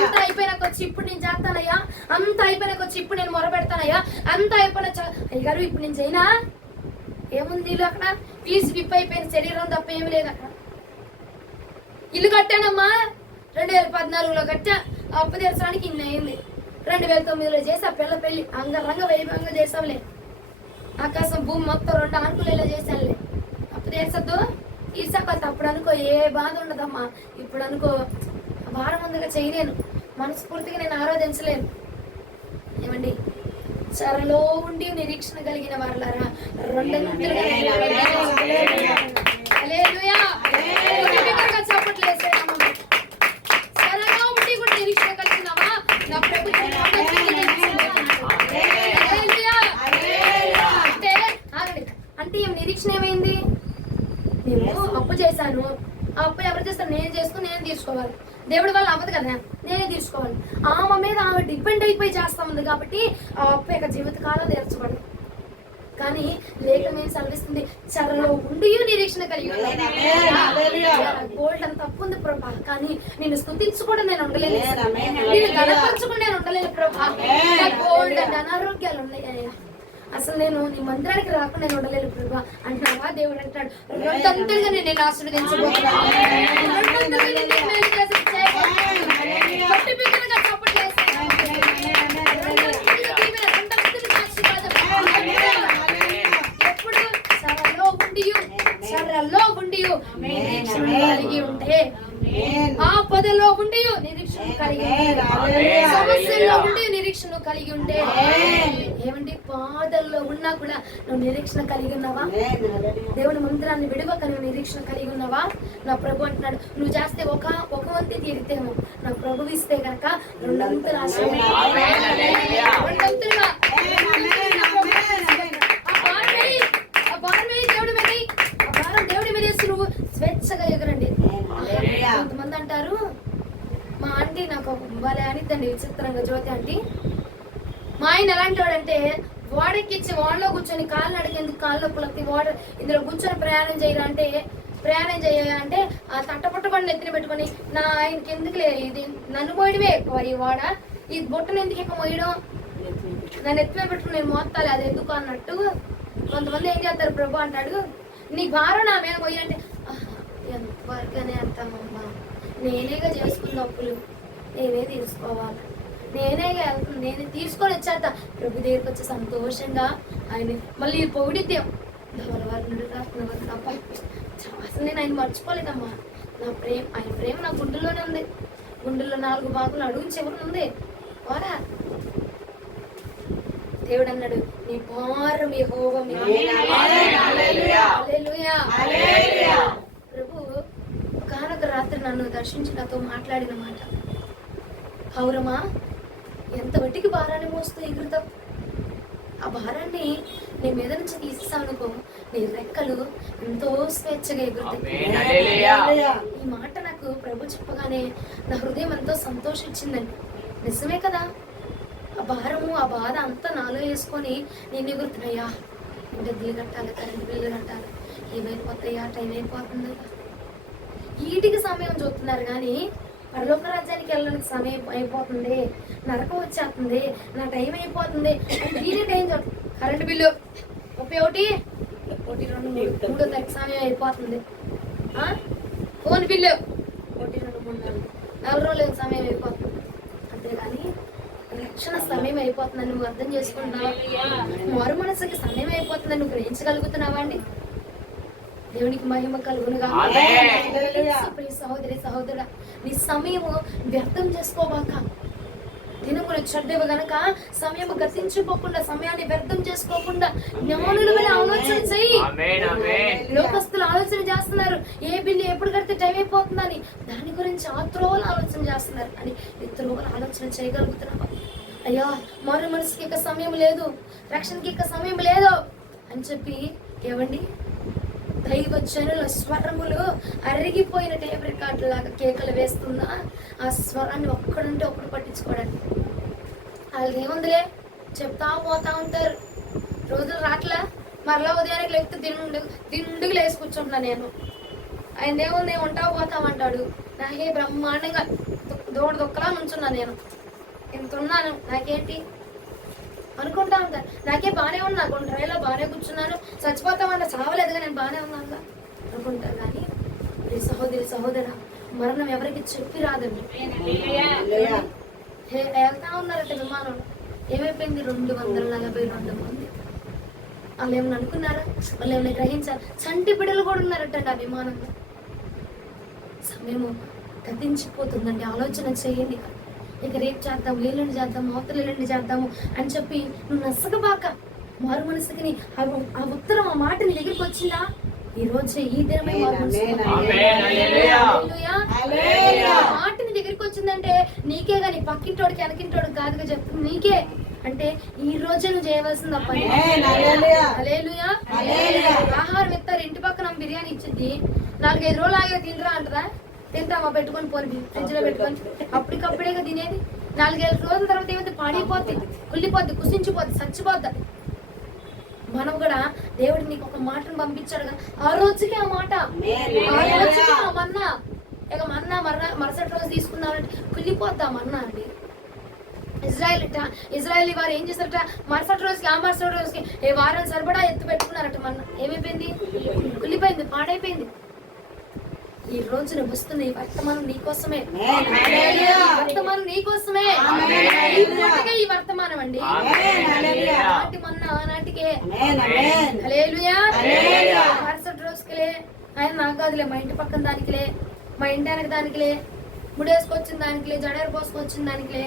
అంతా అయిపోయినాక వచ్చి ఇప్పుడు నేను చేస్తానయ్యా, అంత అయిపోయినాక వచ్చి ఇప్పుడు నేను మొరపెడతానయ్యా, అంత అయిపోయిన అయ్యగారు ఇప్పుడు నేను చేయనా, ఏముంది ఇల్లు అక్కడ పీసు విప్ అయిపోయిన శరీరం తప్ప ఏమి లేదు అక్కడ. ఇల్లు కట్టానమ్మా 2014లో కట్టా, అప్పు తీర్చడానికి ఇన్ని అయింది. 2009లో చేసి ఆ పిల్ల పెళ్లి అంగరంగ వైభవంగా చేసాంలే. ఆకాశం భూమి మొత్తం 2 ఆనుకులేలా చేశానులే. అప్పు తీర్చద్దు, తీసాక అప్పుడు అనుకో ఏ బాధ ఉండదమ్మా. ఇప్పుడు అనుకో భారం ముందుగా చేయలేను, మనస్ఫూర్తిగా నేను ఆరాధించలేను. ఏమండి, చెరలో ఉండి నిరీక్షణ కలిగిన వారులారా రెండంతలుగా చప్పట్లేసే నిరీక్షణ కలిగినవా నా ప్రభుత్వం అంటే ఏం నిరీక్షణ ఏమైంది? నేను అప్పు చేశాను, ఆ అప్పు ఎవరు చేస్తారు? నేను చేసుకుని నేను తీసుకోవాలి. దేవుడి వల్ల అవ్వదు కదా, నేనే తీసుకోవాలి. ఆమె మీద ఆమె డిపెండ్ అయిపోయి చేస్తా ఉంది కాబట్టి ఆ అప్పు యొక్క జీవితకాలం తీర్చబడదు. కానీ లేఖనం సెలవిస్తుంది, చెరలో ఉండి నిరీక్షణ కలిగి గోల్డ్ అంత తప్పు ఉంది ప్రభా, కానీ నేను స్తుతించుకోవడం నేను ఉండలేను, నేను గణపరచుకుని నేను ఉండలేను ప్రభా. గోల్డ్ అండ్ అనారోగ్యాలు ఉన్నాయి, అసలు నేను నీ మందిరానికి రాకుండా నేను ఉండలేను ప్రభా అంటున్నావా? దేవుడు అంటాడు, రెండంతలుగా నేను ఆశీర్వదించబోతున్నాను. కలిగి ఉంటే, ఆపదలో ఉండి నిరీక్షణ కలిగి ఉంటే, సమస్యల్లో ఉండి నిరీక్షణ కలిగి ఉంటే, ఏమంటే బాధల్లో ఉన్నా కూడా నువ్వు నిరీక్షణ కలిగి ఉన్నావా? దేవుని మందిరాన్ని విడవక నువ్వు నిరీక్షణ కలిగి ఉన్నావా? నా ప్రభు అంటున్నాడు, నువ్వు చేస్తే ఒక వంతు తీరితేమో, నా ప్రభు ఇస్తే గనక రెండంతులు రెండంతులుగా దేవుడి మీద నువ్వు స్వేచ్ఛగా ఎగరండి. కొంతమంది అంటారు, మా ఆంటీ నాకు భలే అనిద్దండి విచిత్రంగా, జ్యోతి ఆంటీ, మా ఆయన ఎలాంటి వాడంటే వాడెక్కిచ్చి వాడలో కూర్చొని కాళ్ళు అడిగేందుకు కాళ్ళు నొప్పులకి వాడ ఇందులో కూర్చొని ప్రయాణం చేయాలంటే ఆ తట్టపట్టబడి నెత్తిన పెట్టుకొని నా ఆయనకి ఎందుకులే, ఇది నన్ను మోయడమే ఎక్కువ, ఈ వాడ ఈ బొట్టను ఎందుకు ఎక్కువ మోయడం, నన్ను ఎత్తిన పెట్టుకుని నేను మోస్తాలి, అది ఎందుకు అన్నట్టు కొంతమంది ఏం చేస్తారు. ప్రభు అంటాడు, నీ భారం నా మీద పోయంటే ఎంతవరకనే అంటామమ్మా, నేనేగా చేసుకున్న అప్పులు నేనే తీసుకోవాలి, నేనే తీసుకొని వచ్చేస్తా ప్రభు దగ్గరికి వచ్చి సంతోషంగా ఆయన మళ్ళీ పొగిడిద్దాం. అసలు నేను ఆయన మర్చిపోలేదమ్మా. ఆయన ప్రేమ నా గుండెల్లోనే ఉంది. గుండెల్లో 4 భాగంలో అడుగు చివరి ఉంది. వారా దేవుడు అన్నాడు, నీ భారం యెహోవా మీద. హల్లెలూయా. ప్రభు ఒకానొక రాత్రి నన్ను దర్శించి నాతో మాట్లాడిన మాట, పౌరమా ఎంత వట్టికి భారాన్ని మోస్తూ ఎగురుతావు? ఆ భారాన్ని నీ మీద నుంచి తీసేసావు అనుకో, నీ రెక్కలు ఎంతో స్వేచ్ఛగా ఎగురుతాయి. ఈ మాట నాకు ప్రభు చెప్పగానే నా హృదయం ఎంతో సంతోషించిందండి. నిజమే కదా, ఆ భారము ఆ బాధ అంతా నాలో వేసుకొని నేను ఎగురుతున్నాయా, ఇంటి బిల్లు కట్టాలి, కరెంట్ బిల్లు కట్టాలి, ఏమైపోతాయా, టైం అయిపోతుంది, ఈటికి సమయం చూస్తున్నారు కానీ పరలోక రాజ్యానికి వెళ్ళడానికి సమయం అయిపోతుంది, నరకం వచ్చేస్తుంది, నా టైం అయిపోతుంది అని దీని టైం చూస్తుంది. కరెంట్ బిల్లు 31, 1, 2, 3, 3వ తారీఖు సమయం అయిపోతుంది. ఫోన్ బిల్లు 1, 2, 3, 4 రోజులు సమయం అయిపోతుంది. అంతేగాని రక్షణ సమయం అయిపోతుందని నువ్వు అర్థం చేసుకుంటున్నావా? మారు మనసుకి సమయం అయిపోతుందని నువ్వు గ్రహించగలుగుతున్నావా అండి? దేవునికి మహిమ కలుగునుగా. సహోదరి సహోదరుడా, నీ సమయము వ్యర్థం చేసుకోబాక. దినములు చెడ్డవి గనక సమయము గతించిపోకుండా, సమయాన్ని వ్యర్థం చేసుకోకుండా జ్ఞానుల వల్ల ఆలోచన చెయ్యి. లోకస్తులు ఆలోచన చేస్తున్నారు, ఏ బిల్లు ఎప్పుడు కడితే టైం అయిపోతుందని, దాని గురించి ఆత్రోలు ఆలోచన చేస్తున్నారు. అని ఇతరులు ఆలోచన చేయగలుగుతున్నావా? అయ్యా మరో మనసుకి ఇక సమయం లేదు, రక్షణకి ఇక సమయం లేదు అని చెప్పి ఏమండి దైవజనుల స్వరములు అరిగిపోయిన టేప్ రికార్డు లాగా కేకలు వేస్తున్నా ఆ స్వరాన్ని ఒక్కడంటే ఒక్కడు పట్టించుకోవడానికి. వాళ్ళకి ఏముందిలే చెప్తా పోతా ఉంటారు, రోజులు రాట్లా, మరలా ఉదయానికి లేకపోతే దిండుకు లేసి కూర్చుంటున్నా నేను. ఆయన ఏముంది ఉంటావు పోతామంటాడు, నాకే బ్రహ్మాండంగా దొక్కలా నుంచున్నా నేను, ఇంత ఉన్నాను నాకేంటి అనుకుంటా ఉంటారు. నాకే బాగానే ఉన్నా, గుండ్రాయిలో బాగానే కూర్చున్నాను, చచ్చిపోతామన్నా చావలేదుగా నేను బాగానే ఉన్నాను అనుకుంటారు. కానీ సహోదరి సహోదర, మరణం ఎవరికి చెప్పి రాదండి. వెళ్తా ఉన్నారట విమానం, ఏమైపోయింది 242 మంది. వాళ్ళు ఏమన్నా అనుకున్నారా? వాళ్ళు ఏమైనా గ్రహించారు? చంటి బిడ్డలు కూడా ఉన్నారట ఆ విమానంలో. సమయము గతించిపోతుందండి. ఆలోచన చేయండి. ఇక రేపు చేద్దాం, ఎల్లుండి చేద్దాం, అవతల ఎల్లుండి చేద్దాము అని చెప్పి నువ్వు నచ్చకబాక. మారు మనసుకి ఆ ఉత్తరం, ఆ మాట నీ దగ్గరికి వచ్చిందా? ఈ రోజు ఈ దినమే మారు మనసు మాట నీ దగ్గరికి వచ్చిందంటే నీకే గాని పక్కింటోడికి వెనకింటోడికి కాదుగా చెప్తుంది, నీకే. అంటే ఈ రోజే నువ్వు చేయవలసింది ఆ పని. హల్లెలూయా. ఆహారం ఇస్తారు, ఇంటి పక్కన బిర్యానీ ఇచ్చింది, 4-5 రోజులు ఆగే తినరా అంటదా? తింటామా పెట్టుకొని పోని ఫ్రిడ్జ్ లో పెట్టుకొని, అప్పటికప్పుడేగా తినేది. 4-5 రోజుల తర్వాత ఏమైతే పాడైపోద్ది, కుళ్ళిపోద్ది, కుసించిపోద్ది, చచ్చిపోద్ది. మనం కూడా దేవుడు నీకు ఒక మాటను పంపించాడు కదా, ఆ రోజుకి ఆ మాట, ఆ రోజుకి ఆ మన్నా. ఇక మన్నా మరుసటి రోజు తీసుకున్నామంటే కుళ్ళిపోద్దా మన్నా అండి. ఇజ్రాయలీ వారు ఏం చేశారట, మరుసటి రోజుకి ఆ మరుసటి రోజుకి వారం సరిపడా ఎత్తు పెట్టుకున్నారట. మన్నా ఏమైపోయింది? కుళ్ళిపోయింది, పాడైపోయింది. ఈ రోజున వస్తున్న ఈ వర్తమానం నీకోసమే, వర్తమానం నీకోసమే, ఈ వర్తమానం అండి. నాటి మొన్న ఆనాటికే. హల్లెలూయా. మరుసటి రోజుకిలే, ఆయన నాకు కాదులే, మా ఇంటి పక్కన దానికిలే, మా ఇంటి వెనక దానికిలే, ముడేసుకొచ్చిన దానికిలే, జడేరు పోసుకొచ్చిన దానికిలే.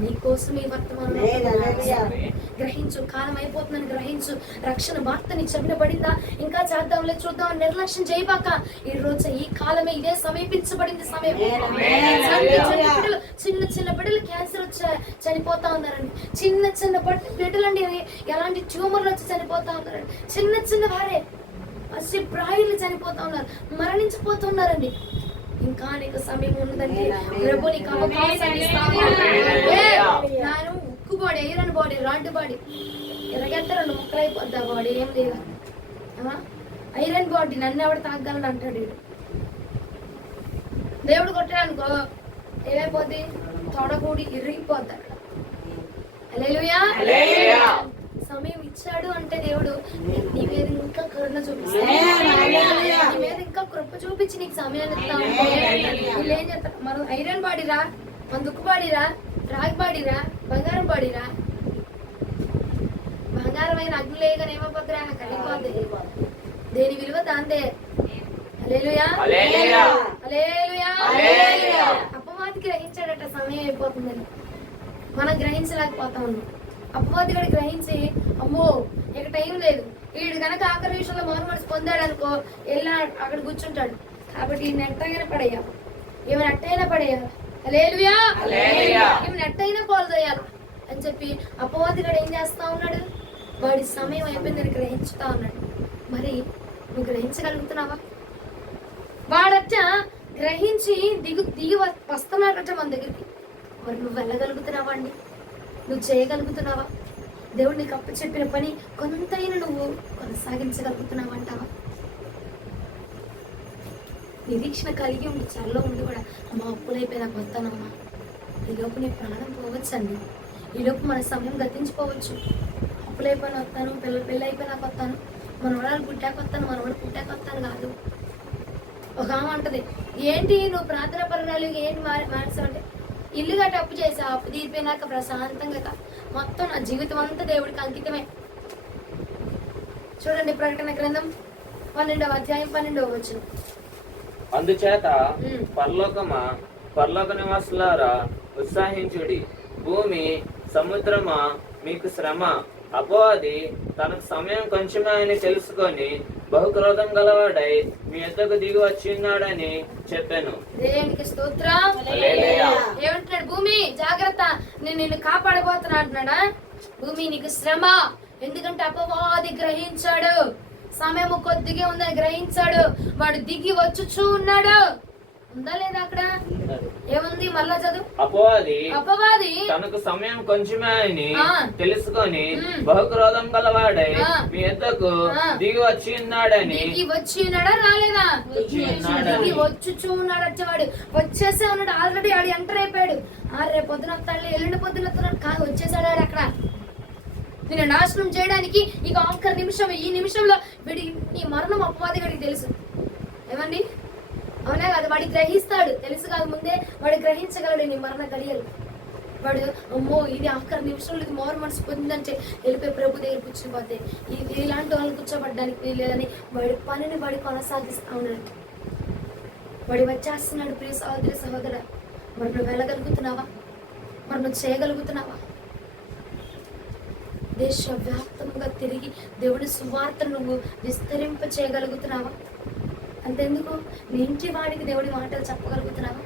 నీకోసం ఈ వర్తమానం గ్రహించు. కాలం అయిపోతుందని గ్రహించు. రక్షణ వార్తని చెప్పబడిందా, ఇంకా చేద్దాంలే చూద్దాం నిర్లక్ష్యం చేయబాక. ఈ రోజు ఈ కాలమే, ఇదే సమీపించబడింది సమయం. చిన్న చిన్న బిడ్డలు క్యాన్సర్ వచ్చి చనిపోతా ఉన్నారండి. చిన్న బిడ్డలండి ఎలాంటి ట్యూమర్లు వచ్చి చనిపోతా ఉన్నారండి. చిన్న వారే పసి ప్రాయులు చనిపోతా ఉన్నారు, మరణించిపోతున్నారండి. ఇంకా నీకు సమయం ఉన్నదండి. ప్రభు నీకు అవకాశాన్ని ఇస్తాను. ఉక్కు body, iron body, rod body, ఎరగెత్త 2 ముక్కలు అయిపోద్ది ఆ బాడీ. ఏం లేదు, ఐరన్ బాడీ, నన్ను ఎవడు తాగగలను అంటాడు. దేవుడు కొట్టాడనుకో ఏమైపోద్ది? తొడగూడి ఇరిగిపోద్ది అక్కడ. హల్లెలూయా. సమయం ఇచ్చాడు అంటే దేవుడు నీ మీద ఇంకా కరుణ చూపిస్తాడు, నీ మీద ఇంకా కృప చూపించి నీకు సమయాన్ని ఇస్తా ఉంటే వీళ్ళు ఏం చేస్తారు? మనం ఐరన్ బాడీరా, మన దుక్కు బాడీరా, రాగి బాడీరా, బంగారం బాడీరా, బంగారమైన అగ్నిలేయగానే ఏమైపోద్దిరా కలిగిపోద్ది. దేని విలువ దాందే. హల్లెలూయా హల్లెలూయా. హల్లెలూయా. హల్లెలూయా. అపవాది గ్రహించాడట సమయం అయిపోతుందని, మనం గ్రహించలేకపోతా ఉన్నాం. అపవాది కూడా గ్రహించి అమ్మో ఇక టైం లేదు, వీడు కనుక ఆఖరి విషయంలో మౌన మనసు పొందాడు అనుకో వెళ్ళి అక్కడ కూర్చుంటాడు. కాబట్టి ఈ నెట్టైనా పడేయాలి, ఏమైనా అట్టయినా పడేయాలి. హల్లెలూయా. హల్లెలూయా. ఏమైనా నెట్టయినా పాలు చేయాలి అని చెప్పి అపవాది కూడా ఏం చేస్తా ఉన్నాడు, వాడి సమయం అయిపోయిందని గ్రహించుతా ఉన్నాడు. మరి నువ్వు గ్రహించగలుగుతున్నావా? వాడట గ్రహించి దిగి వస్తున్నాడట మన దగ్గరికి. మరి నువ్వు వెళ్ళగలుగుతున్నావా అండి? నువ్వు చేయగలుగుతున్నావా? దేవుడు నీకు అప్పు చెప్పిన పని కొంతైనా నువ్వు కొనసాగించగలుగుతున్నావా అంటావా? నిరీక్షణ కలిగి ఉండి చల్ల ఉండి కూడా అమ్మ అప్పులైపోయినా వస్తానమ్మా, ఈలోపు నీ ప్రాణం పోవచ్చండి. ఈలోపు మన సమయం గతించిపోవచ్చు. అప్పులైపోయినా వస్తాను, పెళ్ళి అయిపోయినాక వస్తాను, మనవాళ్ళు పుట్టాక వస్తాను, మనవాడు పుట్టాక వస్తాను కాదు. ఒక ఆమె అంటది, ఏంటి నువ్వు ప్రార్థన పరురాలు ఏంటి మానేసావంటే, ఇల్లు గట్టి అప్పు చేసా, అప్పు తీరిపోయినాక ప్రశాంతంగా మొత్తం నా జీవితం అంతా దేవుడికి అంకితమే. చూడండి ప్రకటన గ్రంథం 12వ అధ్యాయం 12వ వచనం. అందుచేత పరలోక నివాసులారా ఉత్సాహించుడి, భూమి సముద్రమా మీకు శ్రమ. అపవాది తనకు సమయం కొంచెమే అని తెలుసుకొని బహుక్రోధం గలవాడై మీ యొద్దకు దిగి వచ్చిన్నాడని చెప్పాను. దేవునికి స్తోత్రం. హల్లెలూయా. ఏమంటున్నాడు? భూమి జాగ్రత్త, నేను నిన్ను కాపాడబోతున్నా అంటున్నాడా? భూమి నీకు శ్రమ, ఎందుకంటే అపవాది గ్రహించాడు, సమయం కొద్దిగా ఉందని గ్రహించాడు, వాడు దిగి వచ్చుచూ ఉన్నాడు. ఉందా లేదా అక్కడ? ఏముంది? మళ్ళా చదువు. అపవాది తనకు సమయం కొంచెమే అని తెలుసుకొని బహుక్రోధం గలవాడై మీ యొద్దకు దిగి వచ్చి ఉన్నాడని. దిగి వచ్చి ఉన్నాడా రాలేదా? దిగి వచ్చుచూ ఉన్నాడు. వాడు వచ్చేసే ఉన్నాడు, ఆల్రెడీ ఆడు ఎంటర్ అయిపోయాడు. రేపు పొద్దున వస్తాడు, ఎల్లుండి పొద్దున వస్తున్నాడు కాదు, వచ్చేసాడు ఆడు అక్కడ నేను నాశనం చేయడానికి. ఇక ఆఖరి నిమిషం, ఈ నిమిషంలో వీడి నీ మరణం అపవాది వాడికి తెలుసు. ఏమండి? అవునా కాదు? వాడికి గ్రహిస్తాడు, తెలుసు కాదు ముందే వాడు గ్రహించగలడు నీ మరణ గడియలు. వాడు అమ్మో ఇది ఆఖరి నిమిషంలో ఇది మోరు మనసు పొందిందంటే వెళ్ళిపోయి ప్రభు దగ్గర కూర్చునిపోతే ఇది ఇలాంటి వాళ్ళు కూర్చోబడ్డానికి వీలేదని వాడి పనిని వాడు కొనసాగిస్తా ఉన్నాడు. వాడు వచ్చేస్తున్నాడు. ప్రియ సహోదరి సహోదర, మరి నువ్వు వెళ్ళగలుగుతున్నావా? మరి నువ్వు చేయగలుగుతున్నావా? దేశవ్యాప్తంగా తిరిగి దేవుడి సువార్తను నువ్వు విస్తరింప చేయగలుగుతున్నావా? అంతెందుకు నీ ఇంటి వాడికి దేవుడి మాటలు చెప్పగలుగుతున్నావా?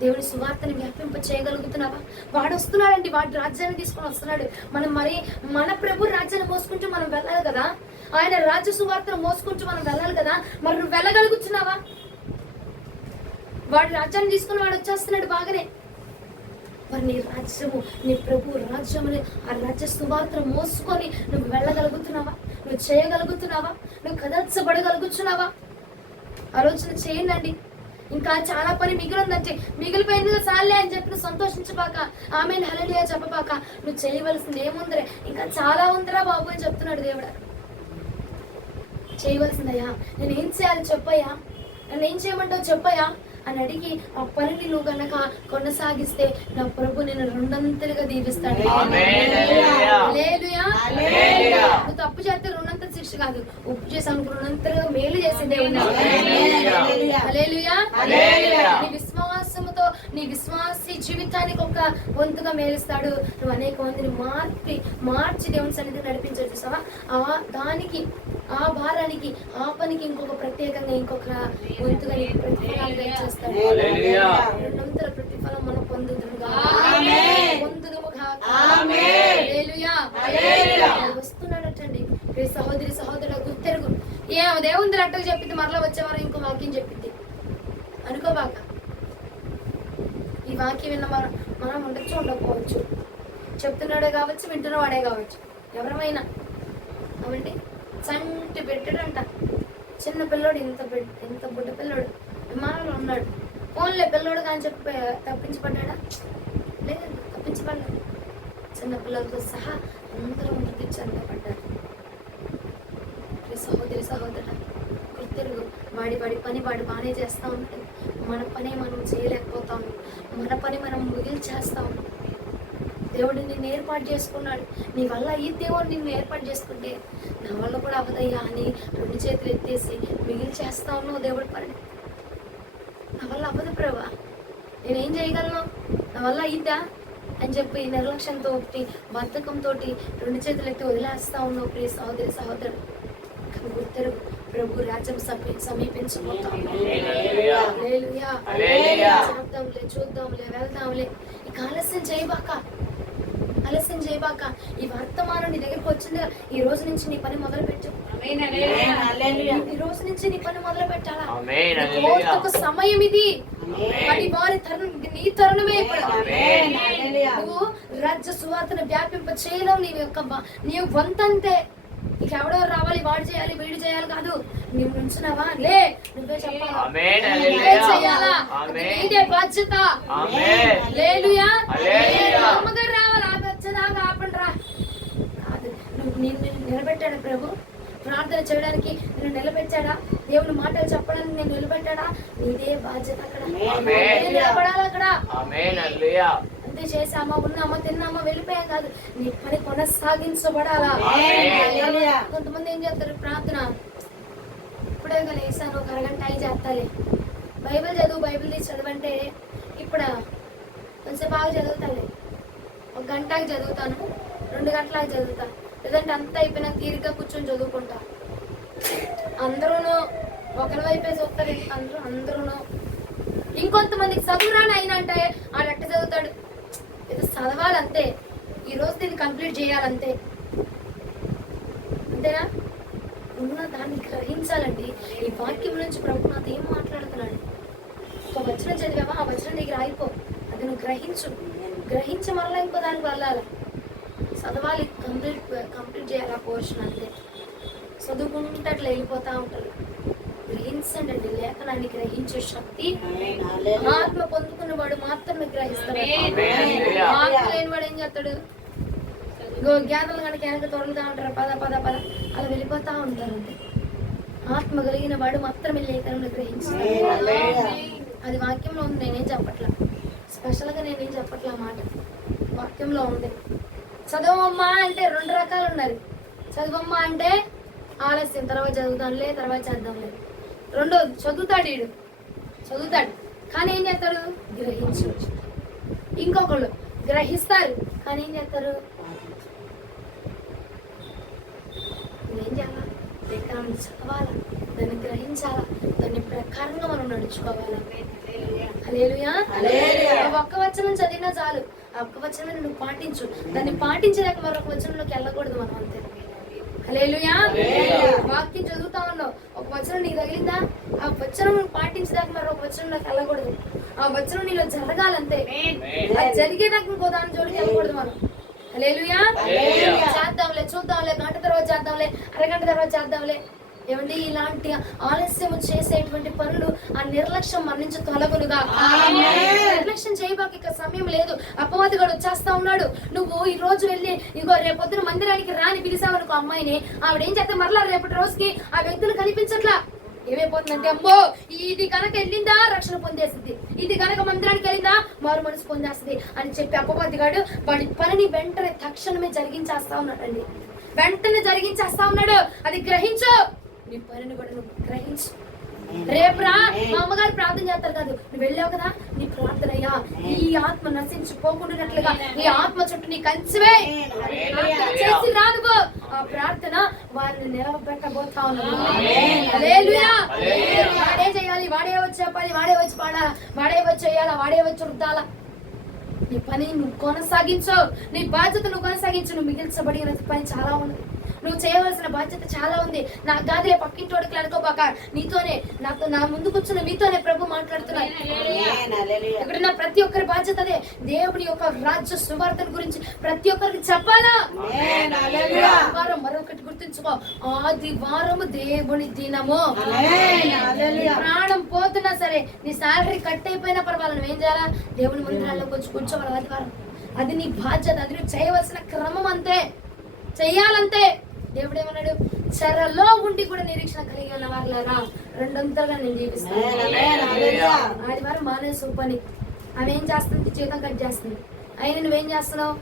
దేవుడి సువార్తని వ్యాపింప చేయగలుగుతున్నావా? వాడు వస్తున్నాడండి, వాడి రాజ్యాన్ని తీసుకొని వస్తున్నాడు. మనం మరి మన ప్రభు రాజ్యాన్ని మోసుకుంటూ మనం వెళ్ళాలి కదా, ఆయన రాజ్య సువార్తను మోసుకుంటూ మనం వెళ్ళాలి కదా. మరి నువ్వు వెళ్ళగలుగుతున్నావా? వాడి రాజ్యాన్ని తీసుకుని వాడు వచ్చేస్తున్నాడు బాగానే, మరి నీ రాజ్యము, నీ ప్రభు రాజ్యముని, ఆ రాజ్య సువార్తను మోసుకొని నువ్వు వెళ్ళగలుగుతున్నావా? నువ్వు చేయగలుగుతున్నావా? నువ్వు కదల్చబడగలుగుతున్నావా? ఆలోచన చేయండి. ఇంకా చాలా పని మిగిలిందంటే మిగిలిపోయిందిగా సాలే అని చెప్పి నువ్వు సంతోషించబాక, ఆమెను హల్లెలూయా చెప్పబాక. నువ్వు చేయవలసింది ఏముందిరే, ఇంకా చాలా ఉందిరా బాబు అని చెప్తున్నాడు దేవుడు. చేయవలసిందయ్యా, నేను ఏం చేయాలి చెప్పయ్యా, నన్ను ఏం చేయమంటావు చెప్పయ్యా అని అడిగి ఆ పనిని నువ్వు గనక కొనసాగిస్తే నా ప్రభు నేను రెండంతలుగా దీవిస్తాడు. హల్లెలూయా. నువ్వు తప్పు చేస్తే రెండంతల శిక్ష కాదు, ఉప్పు చేసి అనుకు రెండంతలుగా మేలు చేసే దేవుడు. హల్లెలూయా. నీ విశ్వాసముతో నీ విశ్వాసి జీవితానికి ఒక వంతుగా మేలుస్తాడు. నువ్వు అనేక మందిని మార్చి దేవుని సన్నిధిని నడిపించాడు చూసావా? దానికి, ఆ భారానికి, ఆ పనికి ఇంకొక ప్రత్యేకంగా ఇంకొక వంతుగా నీకు ప్రతిఫలాలుగా చేస్తాడు. రెండంతల ప్రతిఫలం మనం వస్తున్నాడటండి. సహోదరి సహోదరుల గుర్తెరుగు. ఏమో దేవుంది అట్టకు చెప్పింది, మరలా వచ్చేవారు ఇంకో వాక్యం చెప్పింది అనుకోబాక. ఈ వాక్యం విన్న మనం ఉండొచ్చు ఉండకపోవచ్చు, చెప్తున్నాడే కావచ్చు, వింటున్నవాడే కావచ్చు, ఎవరమైనా అవండి. చంటి పెట్టాడంట చిన్న పిల్లోడు, ఇంత బుడ్డ పిల్లోడు విమానంలో ఉన్నాడు. ఫోన్లే పిల్లోడు కానీ చెప్పి తప్పించబడ్డా? లేదండి, తప్పించబడ్డాడు. చిన్న పిల్లలతో సహా అందరూ మృతి చెందబడ్డారు. సహోదరి సహోదరు గుర్తెరుగు. వాడి పని వాడు బాగానే చేస్తా ఉంటాడు, మన పని మనం చేయలేకపోతా ఉన్నాం, మన పని మనం ముగిల్చేస్తా ఉన్నాం. దేవుడు నిన్ను ఏర్పాటు చేసుకున్నాడు. నీ వల్ల ఈ దేవుడు నిన్ను ఏర్పాటు చేసుకుంటే నా వల్ల కూడా అవదయ్యా అని 2 చేతులు ఎత్తేసి మిగిలి చేస్తా ఉన్నావు దేవుడి పని. నా వల్ల అవ్వదు ప్రభా, నేనేం చేయగలను, నా వల్ల అయ్యిద్దా అని చెప్పి నిర్లక్ష్యంతో ఒకటి బద్ధకంతో 2 చేతులు ఎత్తి వదిలేస్తా ఉన్నావు. ప్రియ సహోదరి సహోదరుడు, గుర్తెరుగు, ప్రభు రాజ్యం సమీపించబోతాం. చూద్దాంలే వెళ్దాంలే. ఇక ఆలస్యం చేయబాక, ఈ వర్తమానం నీ దగ్గరకు వచ్చింది. ఈ రోజు నుంచి నీ పని మొదలు పెట్టు. ఈ రోజు నుంచి నీ పని మొదలు పెట్టాలా? ఒక సమయం ఇది. అది వారి తరుణం, నీ తరుణమే ఇప్పుడు. నువ్వు రాజ్య సువార్తను వ్యాపింప చేయలేవు. నీ వంతంతే. ఇక ఎవడో రావాలి, వాడు చేయాలి, వీడు చేయాలి కాదు. నువ్వు నుంచున్నావా? లే, నువ్వే చెప్పాలా, నువ్వే చేయాలా, నీదే బాధ్యత. అమ్మగారు రావాలి, వచ్చేదాకా ఆపండి రా కాదు. నువ్వు నిన్ను నిలబెట్టాడు ప్రభు ప్రార్థన చేయడానికి, నిన్ను నిలబెట్టాడా? దేవుని మాటలు చెప్పడానికి నేను నిలబెట్టాడా? నీదే బాధ్యత. అక్కడ నిలబడాలి. అక్కడ అంతే చేసామా, ఉన్నామా, తిన్నామా, వెళ్ళిపోయాం కాదు. నీ పని కొనసాగించబడాలా. కొంతమంది ఏం చేస్తారు, ప్రార్థన ఇప్పుడే లేసాను, ఒక అరగంట అయి చేస్తాలే. బైబిల్ చదువు, బైబిల్ తీసి చదవంటే ఇప్పుడు కొంచెం బాగా చదువుతాలే. 1 గంటకి చదువుతాను, 2 గంటలకు చదువుతాను. లేదంటే అంతా అయిపోయినా తీరిగ్గా కూర్చొని చదువుకుంటా. అందరూను ఒకరి వైపే చూస్తారు. అందరూను ఇంకొంతమందికి చదువురాని అయినంటే ఆడట్ట చదువుతాడు. ఇది చదవాలంతే, ఈరోజు దీన్ని కంప్లీట్ చేయాలంతే, అంతేనా? ఉన్న దాన్ని గ్రహించాలండి. ఈ వాక్యం నుంచి ప్రభు నాతో ఏం మాట్లాడుతున్నాడు? ఒక వచనం చదివావా, ఆ వచనం నీకు రాయిపో, అది నువ్వు గ్రహించి మళ్ళీ ఇంకో దానికి వెళ్ళాలి. చదవాలి, కంప్లీట్ చేయాలి ఆ పోర్షన్. అంతే చదువుకుంటే అట్లా వెళ్ళిపోతా ఉంటారు. గ్రహించండి అండి, లేఖనాన్ని గ్రహించే శక్తి ఆత్మ పొందుకున్నవాడు మాత్రమే గ్రహిస్తాడు. ఆత్మ లేనివాడు ఏం చేస్తాడు? జ్ఞానాలు కనుక వెనక తొలగుతా ఉంటారు, పద పద పద అలా వెళ్ళిపోతా ఉంటారు. అంతే ఆత్మ కలిగిన వాడు మాత్రమే లేఖనాన్ని గ్రహించాడు. అది వాక్యంలో ఉంది, నేనేం చెప్పట్లా, స్పెషల్గా నేనేం చెప్పట్లా. మాట వాక్యంలో ఉంది. చదవమ్మా అంటే 2 రకాలు ఉన్నారు. చదవమ్మా అంటే ఆలస్యం, తర్వాత చదువుతానులే, తర్వాత చేద్దాంలే. రెండోది చదువుతాడు కానీ ఏం చేస్తాడు? గ్రహించవచ్చు. ఇంకొకళ్ళు గ్రహిస్తారు కానీ ఏం చేస్తారు? ఏం చేయాలా? లేఖనాన్ని చదవాలా, దాన్ని గ్రహించాలా, దాని ప్రకారంగా మనం నడుచుకోవాలా. హల్లెలూయా. ఒక్క వచనం చదివినా చాలు, ఆ ఒక్క వచనం నువ్వు పాటించు. దాన్ని పాటించలేక మరొక వచనంలోకి వెళ్ళకూడదు మనం. అంతే. హల్లెలూయా. వాక్యం చదువుతా ఉన్నావు, ఒక వచనం నీకు తగిలిందా, ఆ వచనం నువ్వు పాటించదాకా మరొక వచనంలోకి వెళ్ళకూడదు. ఆ వచనం నీలో జరగాలంతే. అది జరిగేదాకా ఇంకో దాని జోడికి వెళ్ళకూడదు మనం. హల్లెలూయా. చేద్దాంలే, చూద్దాంలే, గంట తర్వాత చేద్దాంలే, అరగంట తర్వాత చేద్దాంలే. ఏమండి, ఇలాంటి ఆలస్యం చేసేటువంటి పనులు ఆ నిర్లక్ష్యం మన నుంచి తొలగునుగా. నిర్లక్ష్యం చేయబాక, ఇక సమయం లేదు. అపవాదిగాడు వచ్చేస్తా ఉన్నాడు. నువ్వు ఈ రోజు వెళ్ళి ఇగో రేపొద్దున మందిరానికి రాని పిలిచావనుకో అమ్మాయిని, ఆవిడేం చేస్తే మరలా రేపటి రోజుకి ఆ వ్యక్తులు కనిపించట్లా. ఏమైపోతుందంటే, అమ్మో ఇది కనుక వెళ్ళిందా రక్షణ పొందేస్తుంది, ఇది కనుక మందిరానికి వెళ్ళిందా మారు మనసు పొందేస్తుంది అని చెప్పి అపవాదిగాడు వాడి పనిని వెంటనే తక్షణమే జరిగించేస్తా ఉన్నాడండి. వెంటనే జరిగించేస్తా ఉన్నాడు. అది గ్రహించు, నీ పనిని కూడా నువ్వు గ్రహించు. రేపురా మా అమ్మగారు ప్రార్థన చేస్తారు కాదు, నువ్వు వెళ్ళావు కదా, నీ ప్రార్థన అయ్యా ఈ ఆత్మ నశించిపోకుండాట్లుగా నీ ఆత్మ చుట్టూ నీ కంచివే చేసి రానుకో. ఆ ప్రార్థన వారిని నిలబెట్టబోతా ఉన్నాడు. హల్లెలూయా. వాడే చేయాలి, వాడే వచ్చి చెప్పాలి, వాడే వచ్చి పాడాలా, వాడే వచ్చి చేయాలా, వాడే వచ్చి వృద్దాలా. నీ పని నువ్వు కొనసాగించు, నీ బాధ్యత నువ్వు కొనసాగించు. నువ్వు మిగిల్చబడిన పని చాలా ఉంది, నువ్వు చేయవలసిన బాధ్యత చాలా ఉంది. నా గాదిలే పక్కింటోడికి అనుకోబాక, నీతోనే నాతో నా ముందు కూర్చున్న మీతోనే ప్రభు మాట్లాడుతున్నాను. ఇక్కడ నా ప్రతి ఒక్కరి బాధ్యత అదే. దేవుడి యొక్క రాజ్య సువార్త గురించి ప్రతి ఒక్కరికి చెప్పాలా. వారం మరొకటి గుర్తుంచుకో, ఆదివారము దేవుని దినము. ప్రాణం పోతున్నా సరే, నీ శాలరీ కట్ అయిపోయినా పర్వాలేదు, నువ్వేం చేయాలా? దేవుని మందిరాల్లోకి వచ్చి కూర్చోవాలి ఆదివారం. అది నీ బాధ్యత, అది నువ్వు చేయవలసిన క్రమం. అంతే, చెయ్యాలంతే. దేవుడు ఏమన్నాడు? చెరలో ఉండి కూడా నిరీక్షణ కలిగి ఉన్న వాళ్ళరా 200గా నేను జీవిస్తాను. ఆదివారం మానేసు పని, ఆమె ఏం చేస్తుంది? జీవితం కట్ చేస్తుంది. ఆయన నువ్వేం చేస్తున్నావు?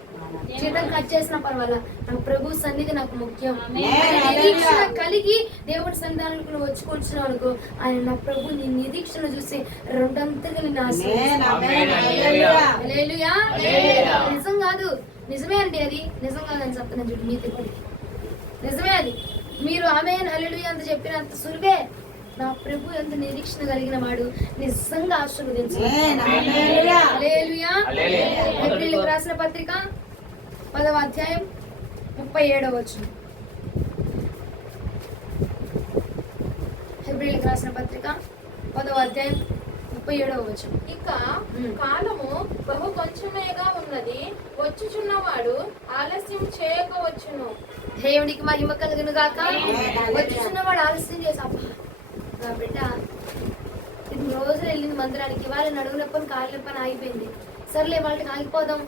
జీతం కట్ చేసినా పర్వాలా, నా ప్రభు సన్నిధి నాకు ముఖ్యం. ఆయన నిరీక్షణ కలిగి దేవుడి సన్నిధానానికి నువ్వు వచ్చి కూర్చున్నావు అనుకో, ఆయన నా ప్రభు నీ నిరీక్షణ చూసి రెండంతగా నిన్ను ఆశీర్వదిస్తాడు. హల్లెలూయా. నిజం కాదు, నిజమే అండి, అది నిజం కాదని చెప్తున్నాను చూడు, నీతి కూడా నిజమే. అది మీరు ఆమేన్ హల్లెలూయా అంత చెప్పినంత సులువే. నా ప్రభు ఎంత నిరీక్షణ కలిగిన వాడు నిజంగా ఆశీర్వదించాడు. హల్లెలూయా. హెబ్రీయులకు రాసిన పత్రిక 10వ అధ్యాయం 37వ వచనం. హెబ్రీయులకు రాసిన పత్రిక 10వ అధ్యాయం 37వ వచనం. ఇక కాలము బహు కొంచెమేగా ఉన్నది, వచ్చుచున్నవాడు ఆలస్యం చేయకవచ్చును. దేవునికి మహిమ కలుగును గాక. వచ్చుచున్నవాడు ఆలస్యం చేసాపా నా బిడ్డ 2 రోజులు వెళ్ళింది మందిరానికి, ఇవాళ నడువు నొప్పని కాళ్ళ నొప్పని ఆగిపోయింది. సర్లే వాళ్ళకి ఆగిపోదాం,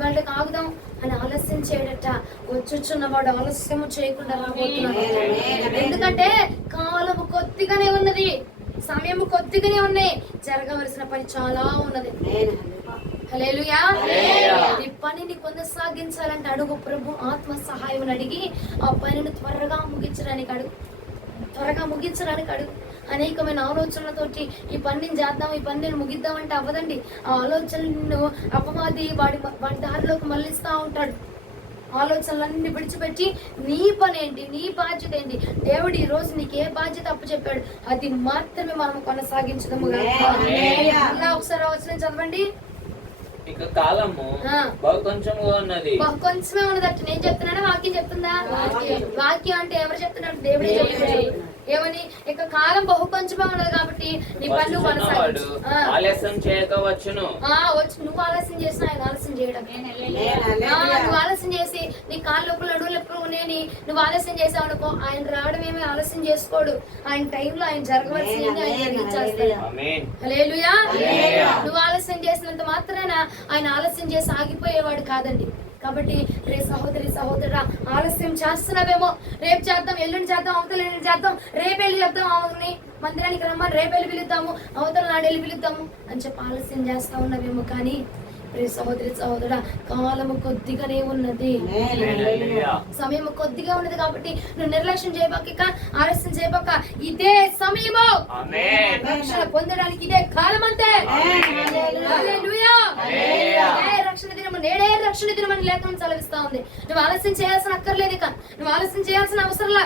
వాళ్ళకి ఆగుదాం అని ఆలస్యం చేయడట. వచ్చుచున్నవాడు ఆలస్యము చేయకుండా రాబోతున్నాడు. ఎందుకంటే కాలము కొద్దిగానే ఉన్నది, సమయము కొద్దిగానే ఉన్నాయి, జరగవలసిన పని చాలా ఉన్నది. హల్లెలూయా. ఈ పనిని కొనసాగించాలంటే అడుగు ప్రభు ఆత్మ సహాయం అడిగి ఆ పనిని త్వరగా ముగించడానికి అడుగు. అనేకమైన ఆలోచనలతోటి ఈ పనిని చేద్దాం, ఈ పనిని ముగిద్దాం అంటే అవ్వదండి. ఆ ఆలోచనలను అపవాది వాడి దారిలోకి మళ్ళిస్తా ఉంటాడు. ఆలోచనలన్నీ విడిచిపెట్టి నీ పని ఏంటి, నీ బాధ్యత ఏంటి, దేవుడు ఈ రోజు నీకు ఏ బాధ్యత అప్పు చెప్పాడు అది మాత్రమే మనం కొనసాగించదము. అలా ఒకసారి వచనం చదవండి. ఇక కాలము బహు కొంచెముగా ఉన్నది. బహు కొంచెమే ఉన్నదట. నేను చెప్తున్నానా వాక్యం చెప్తుందా? వాక్యం అంటే ఎవరు చెప్తున్నాడు? దేవుడే చెప్తున్నాడు. ఏమని? ఇక కాలం బహు కొంచెమే ఉన్నది కాబట్టి నీ పనులు కొనసాగించు. ఆలస్యం చేయకవచ్చును. నువ్వు ఆలస్యం చేసినా ఆయన ఆలస్యం చేయడం. నువ్వు ఆలస్యం చేసి నీ కాళ్ళు నొప్పులు నడువు నొప్పులు ఉన్నాయని నువ్వు ఆలస్యం చేసావు అనుకో, ఆయన రావడం ఏమీ ఆలస్యం చేసుకోడు. ఆయన టైంలో ఆయన జరగవలసింది ఆయన జరిగించేస్తాడు. హల్లెలూయా. నువ్వు ఆలస్యం చేసినంత మాత్రాన ఆయన ఆలస్యం చేసి ఆగిపోయేవాడు కాదండి. కాబట్టి రే సహోదరి సహోదరుడా, ఆలస్యం చేస్తున్నావేమో, రేపు చేద్దాం, ఎల్లుండి చేద్దాం, అవతల ఎల్లుండి చేద్దాం, రేపు వెళ్ళి చెప్దాం, అవుని మందిరానికి రమ్మని రేపు వెళ్ళి పిలుద్దాము, అవతల నాడు వెళ్ళి పిలుద్దాము అని చెప్పి ఆలస్యం చేస్తా ఉన్నావేమో. కానీ రే సహోదరి సహోదరుడా, కాలము కొద్దిగానే ఉన్నది, సమయం కొద్దిగా ఉన్నది. కాబట్టి నువ్వు నిర్లక్ష్యం చేయబాక, ఆలస్యం చేయబాక. ఇదే సమయము రక్షణ పొందడానికి, ఇదే కాలం అంతే. రక్షణ దినము నేడే రక్షణ దినమని లేఖనం చదివిస్తా ఉంది. నువ్వు ఆలస్యం చేయాల్సిన అక్కర్లేదు, ఇక నువ్వు ఆలస్యం చేయాల్సిన అవసరంలా.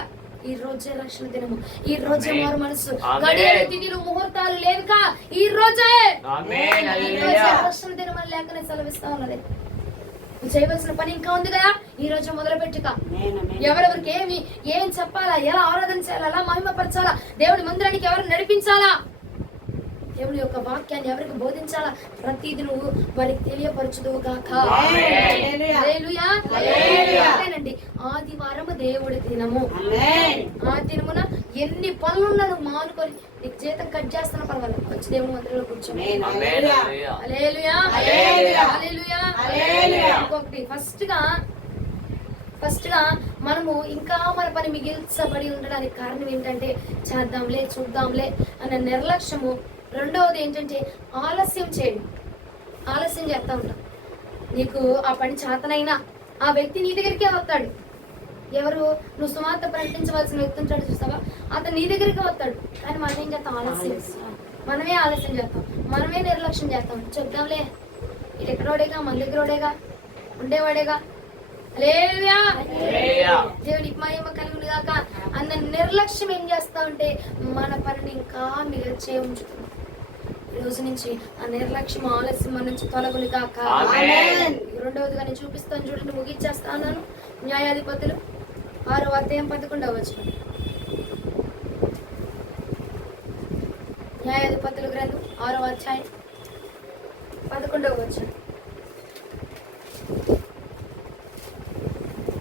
ఈ రోజే రక్షణ దినము, ఈ రోజే మారు మనసు, గడియలు తిథులు ముహూర్తాలు లేవుక, ఈ రోజే రక్షణ దినమని లేఖనం చదివిస్తా ఉన్నది. నువ్వు చేయవలసిన పని ఇంకా ఉంది కదా, ఈ రోజు మొదలు పెట్టుక. ఎవరెవరికి ఏం చెప్పాలా, ఎలా ఆరాధన చేయాలా, ఎలా మహిమపరచాలా, దేవుడి మందిరానికి ఎవరు నడిపించాలా, దేవుని యొక్క వాక్యాన్ని ఎవరికి బోధించాలా, ప్రతిదీ నువ్వు వారికి తెలియపరచుదువు గాక. హల్లెలూయా. అదేనండి ఆదివారం దేవుడి దినము. ఆ దినమున ఎన్ని పనులున్నా నువ్వు మానుకొని నీకు జీతం కట్ చేస్తున్న పర్వాలేదు, వచ్చి దేవుని మందిరంలో కూర్చోండి. హల్లెలూయా. ఇంకొకటి ఫస్ట్ గా మనము ఇంకా మన పని మిగిల్చబడి ఉండడానికి కారణం ఏంటంటే చేద్దాంలే చూద్దాంలే అన్న నిర్లక్ష్యము. రెండవది ఏంటంటే ఆలస్యం చేయడం. ఆలస్యం చేస్తా ఉంటాం. నీకు ఆ పని చేతనైనా ఆ వ్యక్తి నీ దగ్గరికే వస్తాడు. ఎవరు? నువ్వు సువార్త ప్రకటించవలసిన వ్యక్తి ఉంటాడు చూసావా, అతను నీ దగ్గరికి వస్తాడు. కానీ మనం ఏం చేస్తాం? మనమే ఆలస్యం చేస్తాం, మనమే నిర్లక్ష్యం చేస్తాం. చెప్దాంలే, ఇటు ఎక్కడోడేగా, మన దగ్గరోడేగా, ఉండేవాడేగా. హల్లెలూయా. దేవునికి మహిమ కలుగును గాక. అన్న నిర్లక్ష్యం ఏం చేస్తా ఉంటే మన పనిని ఇంకా మిగిల్చే ఉంచుతుంది. ఈ రోజు నుంచి ఆ నిర్లక్ష్యం ఆలస్యం మన నుంచి తొలగును గాక. రెండవదిగా నేను చూపిస్తాను చూడండి, ముగించేస్తాను. న్యాయాధిపతులు 6వ అధ్యాయం 11వ వచనం. న్యాయాధిపతుల గ్రంథం 6వ అధ్యాయం 11వ వచనం.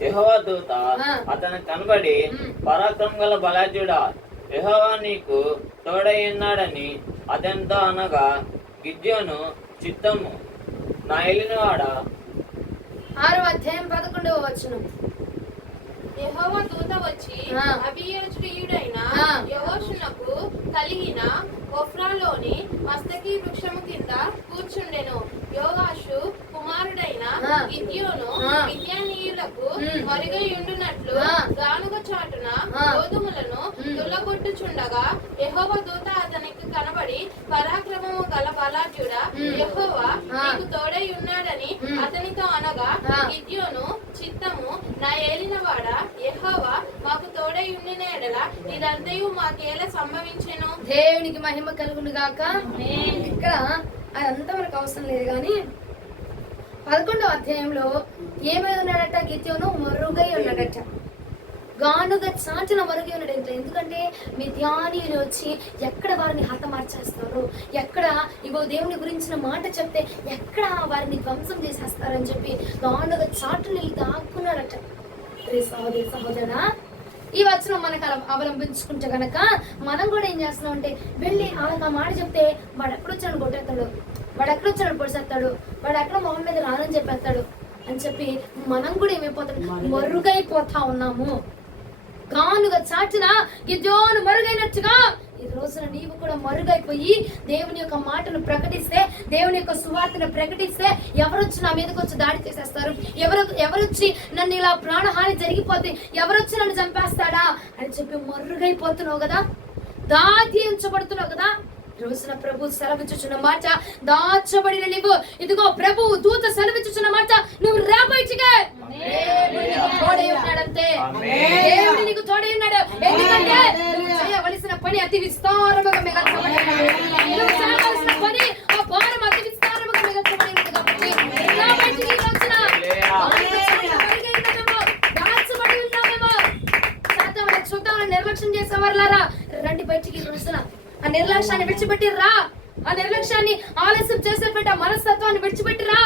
యెహోవా దూత అతను కనబడి, పరాక్రమం గల బలాఢ్యుడా, యెహోవా నీకు తోడై ఉన్నాడని అదెంతో అనగా, గిద్యోను చిత్తము నా ఏలినవాడా. 6వ అధ్యాయం 11వ వచనం. యెహోవా దూత వచ్చి అబీయజుడైన యెహోషునకు కలిగిన ఒఫ్రాలోని మస్తకి వృక్షము కింద కూర్చుండెను. యోవాషు కుమారుడైన గిద్యోను మిద్యానీయులకు మరుగై ఉండునట్లు గానుగ చాటున గోధుమలను దుల్లగొట్టుచుండగా యెహోవా దూత అతనికి కనబడి, పరాక్రమము గల బలాఢ్యుడా, యెహోవా నీకు తోడై ఉన్నాడని అతనితో అనగా, గిద్యోను చిత్తము, నా ఏలినవాడా, యెహోవా మాకు తోడై ఉండిన ఎడల ఇదంతయు మాకేలా సంభవించెను. దేవునికి మహిమ కలుగును గాక. ఇక్కడ అదంతా మనకు అవసరం లేదు కానీ 11వ అధ్యాయంలో ఏమై ఉన్నాడట? గిద్యోను మరుగై ఉన్నాడట. గానుగ చాటున మరుగై ఉన్నాడంట. ఎందుకంటే మిద్యానీయులు వచ్చి ఎక్కడ వారిని హతమార్చేస్తారు, ఎక్కడ ఇగో దేవుని గురించిన మాట చెప్తే ఎక్కడ వారిని ధ్వంసం చేసేస్తారని చెప్పి గానుగ చాటున వెళ్ళి దాక్కున్నాడట. సహోదరి సహోదరా, ఈ వచనం మనకు అవలంబించుకుంటే గనక మనం కూడా ఏం చేస్తున్నాం అంటే, వెళ్ళి వాళ్ళకి ఆ మాట చెప్తే వాడు ఎక్కడొచ్చాడు కొట్టేస్తాడు, వాడు ఎక్కడొచ్చాడు పొడిసేస్తాడు, వాడు ఎక్కడ మొహం మీద రానని చెప్పేస్తాడు అని చెప్పి మనం కూడా ఏమైపోతాం, మరుగైపోతా ఉన్నాము. గానుగ చాటున గిద్యోను మరుగైనట్టుగా ఈ రోజున నీవు కూడా మరుగైపోయి దేవుని యొక్క మాటను ప్రకటిస్తే, దేవుని యొక్క సువార్తను ప్రకటిస్తే ఎవరొచ్చి నా మీదకి వచ్చి దాడి చేసేస్తారు, ఎవరొచ్చి నన్ను ఇలా ప్రాణహాని జరిగిపోతే ఎవరొచ్చి నన్ను చంపేస్తాడా అని చెప్పి మరుగైపోతున్నావు కదా, దాచించబడుతున్నావు కదా. రోజున ప్రభు సెలవిచ్చుచున్న మాట, దాచబడిన నీవు ఇదిగో ప్రభు దూత సెలవిచ్చుచున్న మాట, నువ్వు రా బయటికి. తోడై ఉన్నాడంతే, దేవుడు నీకు తోడై ఉన్నాడు. ఎందుకంటే నువ్వు చేయవలసిన పని అతి విస్తారముగా మిగల్చబడినది, నువ్వు చేయవలసిన పని ఆ భారం అతి విస్తారముగా మిగల్చబడినది. కాబట్టి రా బయటికి. రోజున దాచబడి ఉన్నామేమో, సాతాను చూద్దామని నిర్లక్ష్యం చేసేవారులారా, రండి బయటికి. రోజున ఆ నిర్లక్ష్యాన్ని విడిచిపెట్టిర్రా, ఆ నిర్లక్ష్యాన్ని ఆలస్యం చేసేటువంటి ఆ మనస్తత్వాన్ని విడిచిపెట్టిరా.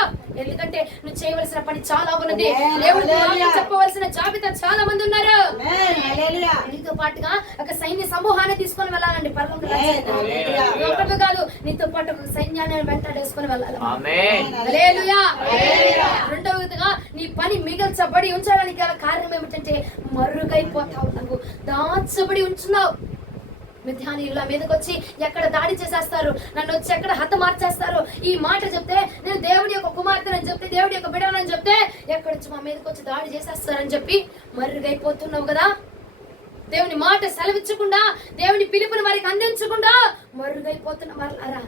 ఎందుకంటే నువ్వు చేయవలసిన పని చాలా ఉన్నది, దేవుడికి చెప్పవలసిన జాబితా చాలా మంది ఉన్నారు. నీతో పాటుగా ఒక సైన్య సమూహాన్ని తీసుకొని వెళ్ళాలండి పరలోకం కాదు, నీతో పాటు ఒక సైన్యాన్ని వెంటాడేసుకొని వెళ్ళాలి. హల్లెలూయా. రెండవదిగా నీ పని మిగల్చబడి ఉంచడానికి గల కారణం ఏమిటంటే మరుగైపోతా ఉన్నావు, దాచబడి ఉంచున్నావు. మిద్యానీయుల మీదకి వచ్చి ఎక్కడ దాడి చేసేస్తారు, నన్ను వచ్చి ఎక్కడ హతమార్చేస్తారు, ఈ మాట చెప్తే నేను దేవుడి యొక్క కుమార్తెనని చెప్తే, దేవుడి యొక్క బిడ్డనని చెప్తే ఎక్కడ వచ్చి మా మీదకి వచ్చి దాడి చేసేస్తారని చెప్పి మరుగైపోతున్నావు కదా. దేవుని మాట సెలవిచ్చకుండా, దేవుని పిలుపుని వారికి అందించకుండా మరుగైపోతున్న వాళ్ళారా.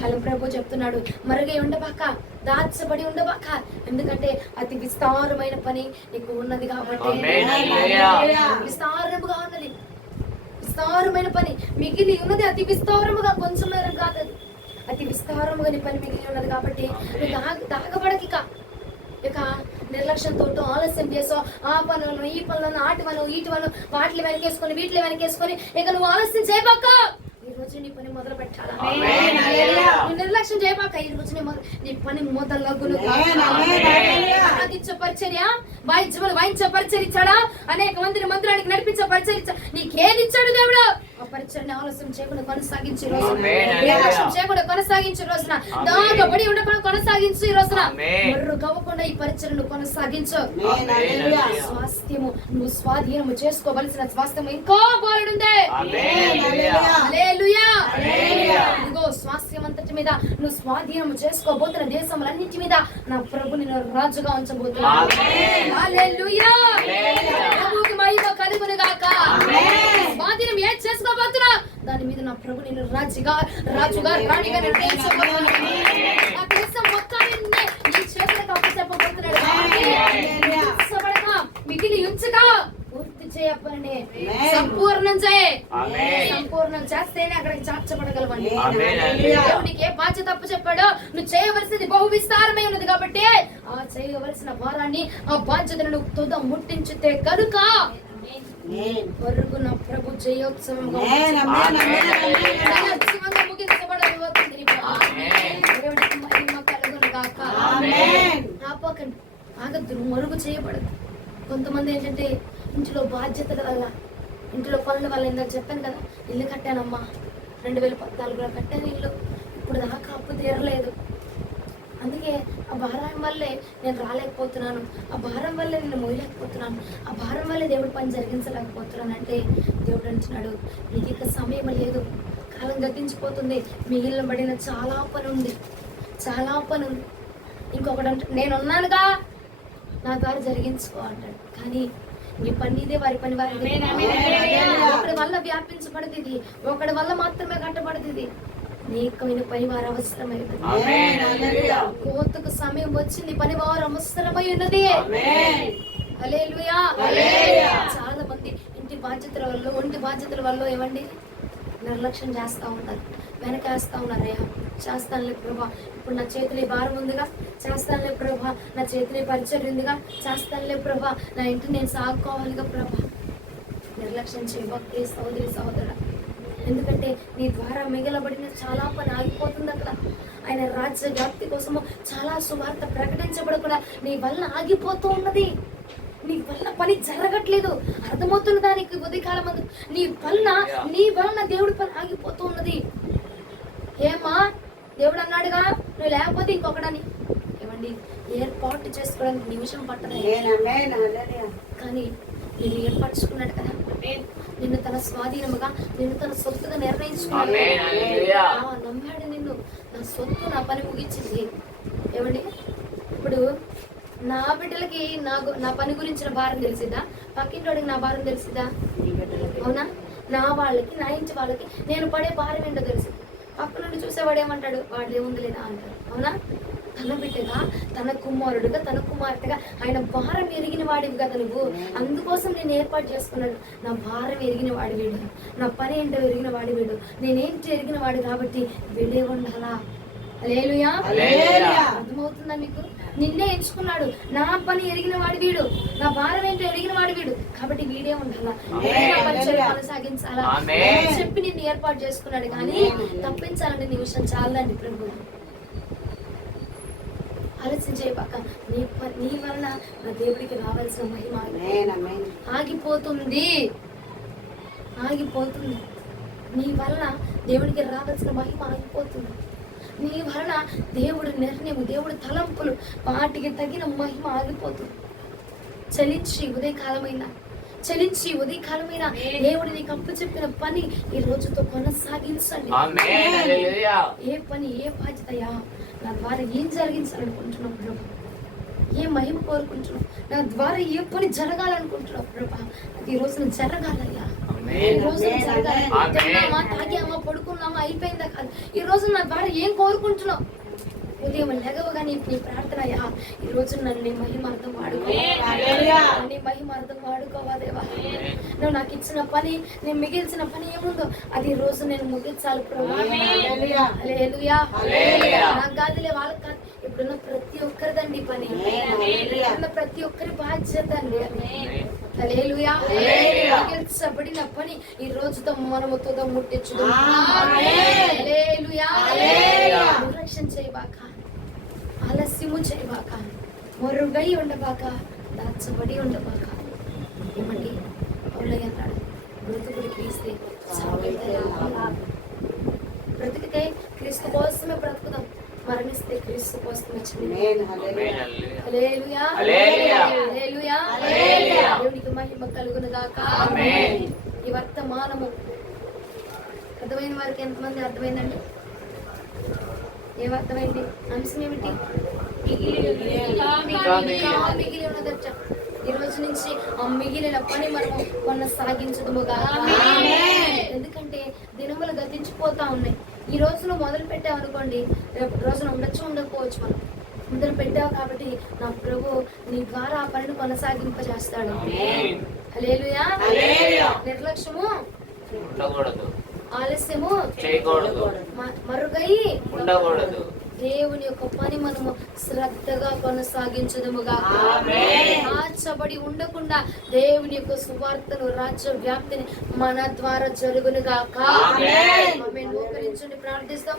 కాలం ప్రభు చెప్తున్నాడు, మరుగై ఉండబాక, దాచబడి ఉండబాక, ఎందుకంటే అతి విస్తారమైన పని నీకు ఉన్నది కాబట్టి. విస్తారముగా ఉన్నది, విస్తారమైన పని మిగిలి ఉన్నది, అతి విస్తారముగా, కొంచెం మేరం కాదు, అతి విస్తారముగా నీ పని మిగిలి ఉన్నది. కాబట్టి నువ్వు దాగబడకిక ఇక నిర్లక్ష్యంతో ఆలస్యం చేసో, ఆ పనులను ఈ పనులను ఆటి వను ఈటి వను వాటిని వెనకేసుకొని వీటిని వెనకేసుకొని ఇక నువ్వు ఆలస్యం చేయబాక. ఈ రోజు నీ పని మొదలు పెట్టాలా, నువ్వు నిర్లక్ష్యం చేయబాక. ఈ రోజు నీ పని మొదలగును. ఆరాధించే పరిచర్య, వాయించే పరిచర్య ఇచ్చాడా, అనేక మందిని మందిరానికి నడిపించే పరిచర్య ఇచ్చా, నీకేది ఇచ్చాడు దేవుడు? ఆ పరిచర్ని ఆలస్యం చేయకుండా కొనసాగించే రోజున, నిర్లక్ష్యం చేయకుండా కొనసాగించే రోజున, దాగబడి ఉండకుండా కొనసాగించు. ఈ రోజున మర్రు కవ్వకుండా ఈ పరిచర్ను కొనసాగించు. స్వాస్థ్యము నువ్వు స్వాధీనము చేసుకోవలసిన స్వాస్థ్యము ఇంకా బాలుడుందే. ఇదిగో స్వాస్థ్యం అంతటి మీద నువ్వు స్వాధీనము చేసుకోబోతున్న దేశములన్నింటి మీద నా ప్రభు నిన్ను రాజుగా ఉంచబోతున్నాడు. హల్లెలూయా. ప్రభువుకి మహిమ కలుగును గాక. స్వాధీనం ఏం చేసుకోబోతున్నా దాని మీద నా ప్రభు నిన్ను రాజుగా రాణిగా నిర్ణయించబోతున్నాడు. నా దేశం మొత్తాన్ని నీ చేతులకు అప్పచెప్పబోతున్నాడు. మిగిలి ఉంచగా పూర్తి చేయప్పనే సంపూర్ణం సంపూర్ణం చేస్తేనే అక్కడికి చేర్చబడగలవండి. దేవునికి ఏ బాధ్యత తప్పు చెప్పాడో నువ్వు చేయవలసింది బహు విస్తారమై ఉన్నది కాబట్టి ఆ చేయవలసిన భారాన్ని, ఆ బాధ్యతను నువ్వు తుద ముట్టించితే కనుక వరకు నా ప్రభు జయోత్సవంగా ముగించబడబోతుంది. దేవుడికి మహిమ కలుగును గాక. ఆపకండి, ఆగద్దు, మరుగు చేయబడదు. కొంతమంది ఏంటంటే ఇంట్లో బాధ్యతల వల్ల, ఇంట్లో పనుల వల్ల, ఇందాక చెప్పాను కదా, ఇల్లు కట్టానమ్మా 2014లో కట్టాను ఇల్లు, ఇప్పుడు దాకా అప్పు తీరలేదు, అందుకే ఆ భారం వల్లే నేను రాలేకపోతున్నాను, ఆ భారం వల్లే నేను మోయలేకపోతున్నాను, ఆ భారం వల్లే దేవుడి పని జరిగించలేకపోతున్నాను అంటే దేవుడు అంటున్నాడు, నీకు ఇక సమయం లేదు, కాలం గతించిపోతుంది, మిగిలిన పడిన చాలా పని ఉంది. ఇంకొకడు అంటాడు నేను ఉన్నానుగా నా ద్వారా జరిగించుకో అంటాడు. కానీ ఈ పని ఇదే, వారి పని వారిది. ఒకడి వల్ల వ్యాపించబడదు ఇది, ఒకడి వల్ల మాత్రమే కట్టబడదు ఇది. నీకమైన పని వారు అవసరమైనది. కోతకు సమయం వచ్చింది, పని వారు అవసరమై ఉన్నది. హల్లెలూయా. చాలా మంది ఒంటి బాధ్యతల వల్ల ఏమండి నిర్లక్ష్యం చేస్తా ఉంటారు, వెనకేస్తా ఉన్నారు. అయ్యా చేస్తానులే ప్రభా, ఇప్పుడు నా చేతిలో భారం ఉందిగా, చేస్తానులే ప్రభా, నా చేతిలో పరిచయం ఉందిగా, చేస్తానులే ప్రభా, నా ఇంటిని నేను సాగుకోవాలిగా ప్రభా. నిర్లక్ష్యం చేయబోతే సహోదరి సహోదరుడా, ఎందుకంటే నీ ద్వారా మిగలబడిన చాలా పని ఆగిపోతుంది అక్కడ. ఆయన రాజ్య వ్యాప్తి కోసము చాలా సువార్త ప్రకటించబడకుండా నీ వల్ల ఆగిపోతూ ఉన్నది. నీ వల్ల పని జరగట్లేదు, అర్థమవుతున్న దానికి ఉదయకాలం మందు నీ వలన దేవుడి పని ఆగిపోతూ ఉన్నది. ఏమా దేవుడు అన్నాడుగా నువ్వు లేకపోతే ఇంకొకడని. ఏమండి ఏర్పాటు చేసుకోవడానికి నిమిషం పట్టదు, కానీ నిన్ను ఏర్పరచుకున్నాడు కదా, నిన్ను తన స్వాధీనముగా, నిన్ను తన సొత్తుగా నిర్ణయించుకున్నాడు. నమ్మాడు నిన్ను, నా సొత్తు నా పని ముగించింది. ఏమండి ఇప్పుడు నా బిడ్డలకి నా పని గురించిన భారం తెలిసిద్దా? పక్కింటోడికి నా భారం తెలిసిద్దా? అవునా? నా వాళ్ళకి, నా ఇంటి వాళ్ళకి నేను పడే భారం ఏంటో తెలిసి, పక్క నుండి చూసేవాడు ఏమంటాడు, వాడు ఏముంది లేదా అంటాడు. అవునా? తన బిడ్డగా, తన కుమారుడుగా, తన కుమార్తెగా ఆయన భారం ఎరిగిన వాడివి కదా నువ్వు. అందుకోసం నేను ఏర్పాటు చేసుకున్నాడు. నా భారం ఎరిగిన వాడి వీడు, నా పని ఏంటో ఎరిగిన వాడి వీడు, నేనేంటి ఎరిగిన వాడు కాబట్టి వీడే ఉండాలా. హల్లెలూయా. అర్థమవుతుందా మీకు? నిన్నే ఎంచుకున్నాడు. నా పని ఎరిగిన వాడి వీడు, నా భారం ఏంటో ఎరిగిన వాడి వీడు కాబట్టి వీడే ఉండాలా, కొనసాగించాలా చెప్పి నిన్ను ఏర్పాటు చేసుకున్నాడు. కానీ తప్పించాలని నిమిషం చాలండి ప్రభు. ఆలోచించే పక్క నీ వలన నా దేవుడికి రావాల్సిన మహిమ ఆగిపోతుంది. నీ వలన దేవుడికి రావాల్సిన మహిమ ఆగిపోతుంది. నీ వలన దేవుడి నిర్ణయం, దేవుడి తలంపులు, వాటికి తగిన మహిమ ఆగిపోతుంది. చలించి ఉదయకాలమైన దేవుడి నీకు అప్పు చెప్పిన పని ఈ రోజుతో కొనసాగించండి. ఏ పని, ఏ బాధ్యతయా నా ద్వారా ఏం జరిగించాలనుకుంటున్నావు ప్రభా? ఏ మహిమ కోరుకుంటున్నావు? నా ద్వారా ఏ పని జరగాలనుకుంటున్నావు ప్రభా? అది ఈ రోజున జరగాలయ్యా. ఈ రోజున జరగాలి. తిన్నామా, తాగామా, పడుకున్నామా అయిపోయిందా కాదు. ఈ రోజు నా ద్వారా ఏం కోరుకుంటున్నావు? ఉదయం లేగవగా నీ ప్రార్థనయా ఈ రోజు నన్ను నీ మహిమార్థం వాడుకోవాదేవా. నువ్వు నాకు ఇచ్చిన పని, నేను మిగిల్చిన పని ఏముందో అది ఈ రోజు నేను ముగించాలి ప్రభు. హల్లెలూయా. నాకు కాదులే, వాళ్ళకి కాదు, ఇప్పుడున్న ప్రతి ఒక్కరిదండి పని, ప్రతి ఒక్కరి బాధ్యత అండి. హల్లెలూయా. మిగిల్చబడిన పని ఈ రోజుతో మనము తుద ముట్టించుదు. హల్లెలూయా. నిర్లక్ష్యం చేయబాక, ఆలస్యము చేయబాక, మరుగై ఉండబాక, దాచబడి ఉండబాక. ఏమండి పౌలయ్య అన్నాడు, బ్రతుకుడు క్రీస్తే, బ్రతికితే క్రీస్తు కోసమే బ్రతుకుదాం, మరణిస్తే క్రీస్తు కోసమే దేవునికి మహిమ కలుగునుగాక. ఈ వర్తమానము అర్థమైన వారికి ఎంతమంది అర్థమైందండి? ఏమర్థమైంది? అంశం ఏమిటి? మిగిలి ఉన్నదట. ఈ రోజు నుంచి ఆ మిగిలిన పని మనము కొనసాగించదుముగా. ఎందుకంటే దినములు గతించిపోతా ఉన్నాయి. ఈ రోజును మొదలు పెట్టావు అనుకోండి, రేపు రోజున ఉండకపోవచ్చు. మనం మొదలు పెట్టావు కాబట్టి నా ప్రభు నీ ద్వారా ఆ పనిని కొనసాగింపజేస్తాడు. హల్లెలూయా. నిర్లక్ష్యము ఉండకూడదు, ఆలస్యము చేయకూడదు, మరుగై ఉండకూడదు. దేవుని యొక్క పని మనము శ్రద్ధగా కొనసాగించదుముగా. ఆచబడి ఉండకుండా దేవుని యొక్క సువార్తను, రాజ్య వ్యాప్తిని మన ద్వారా జరుగునుగాక. ఆమేన్. మోకరించండి, ప్రార్థిస్తాం.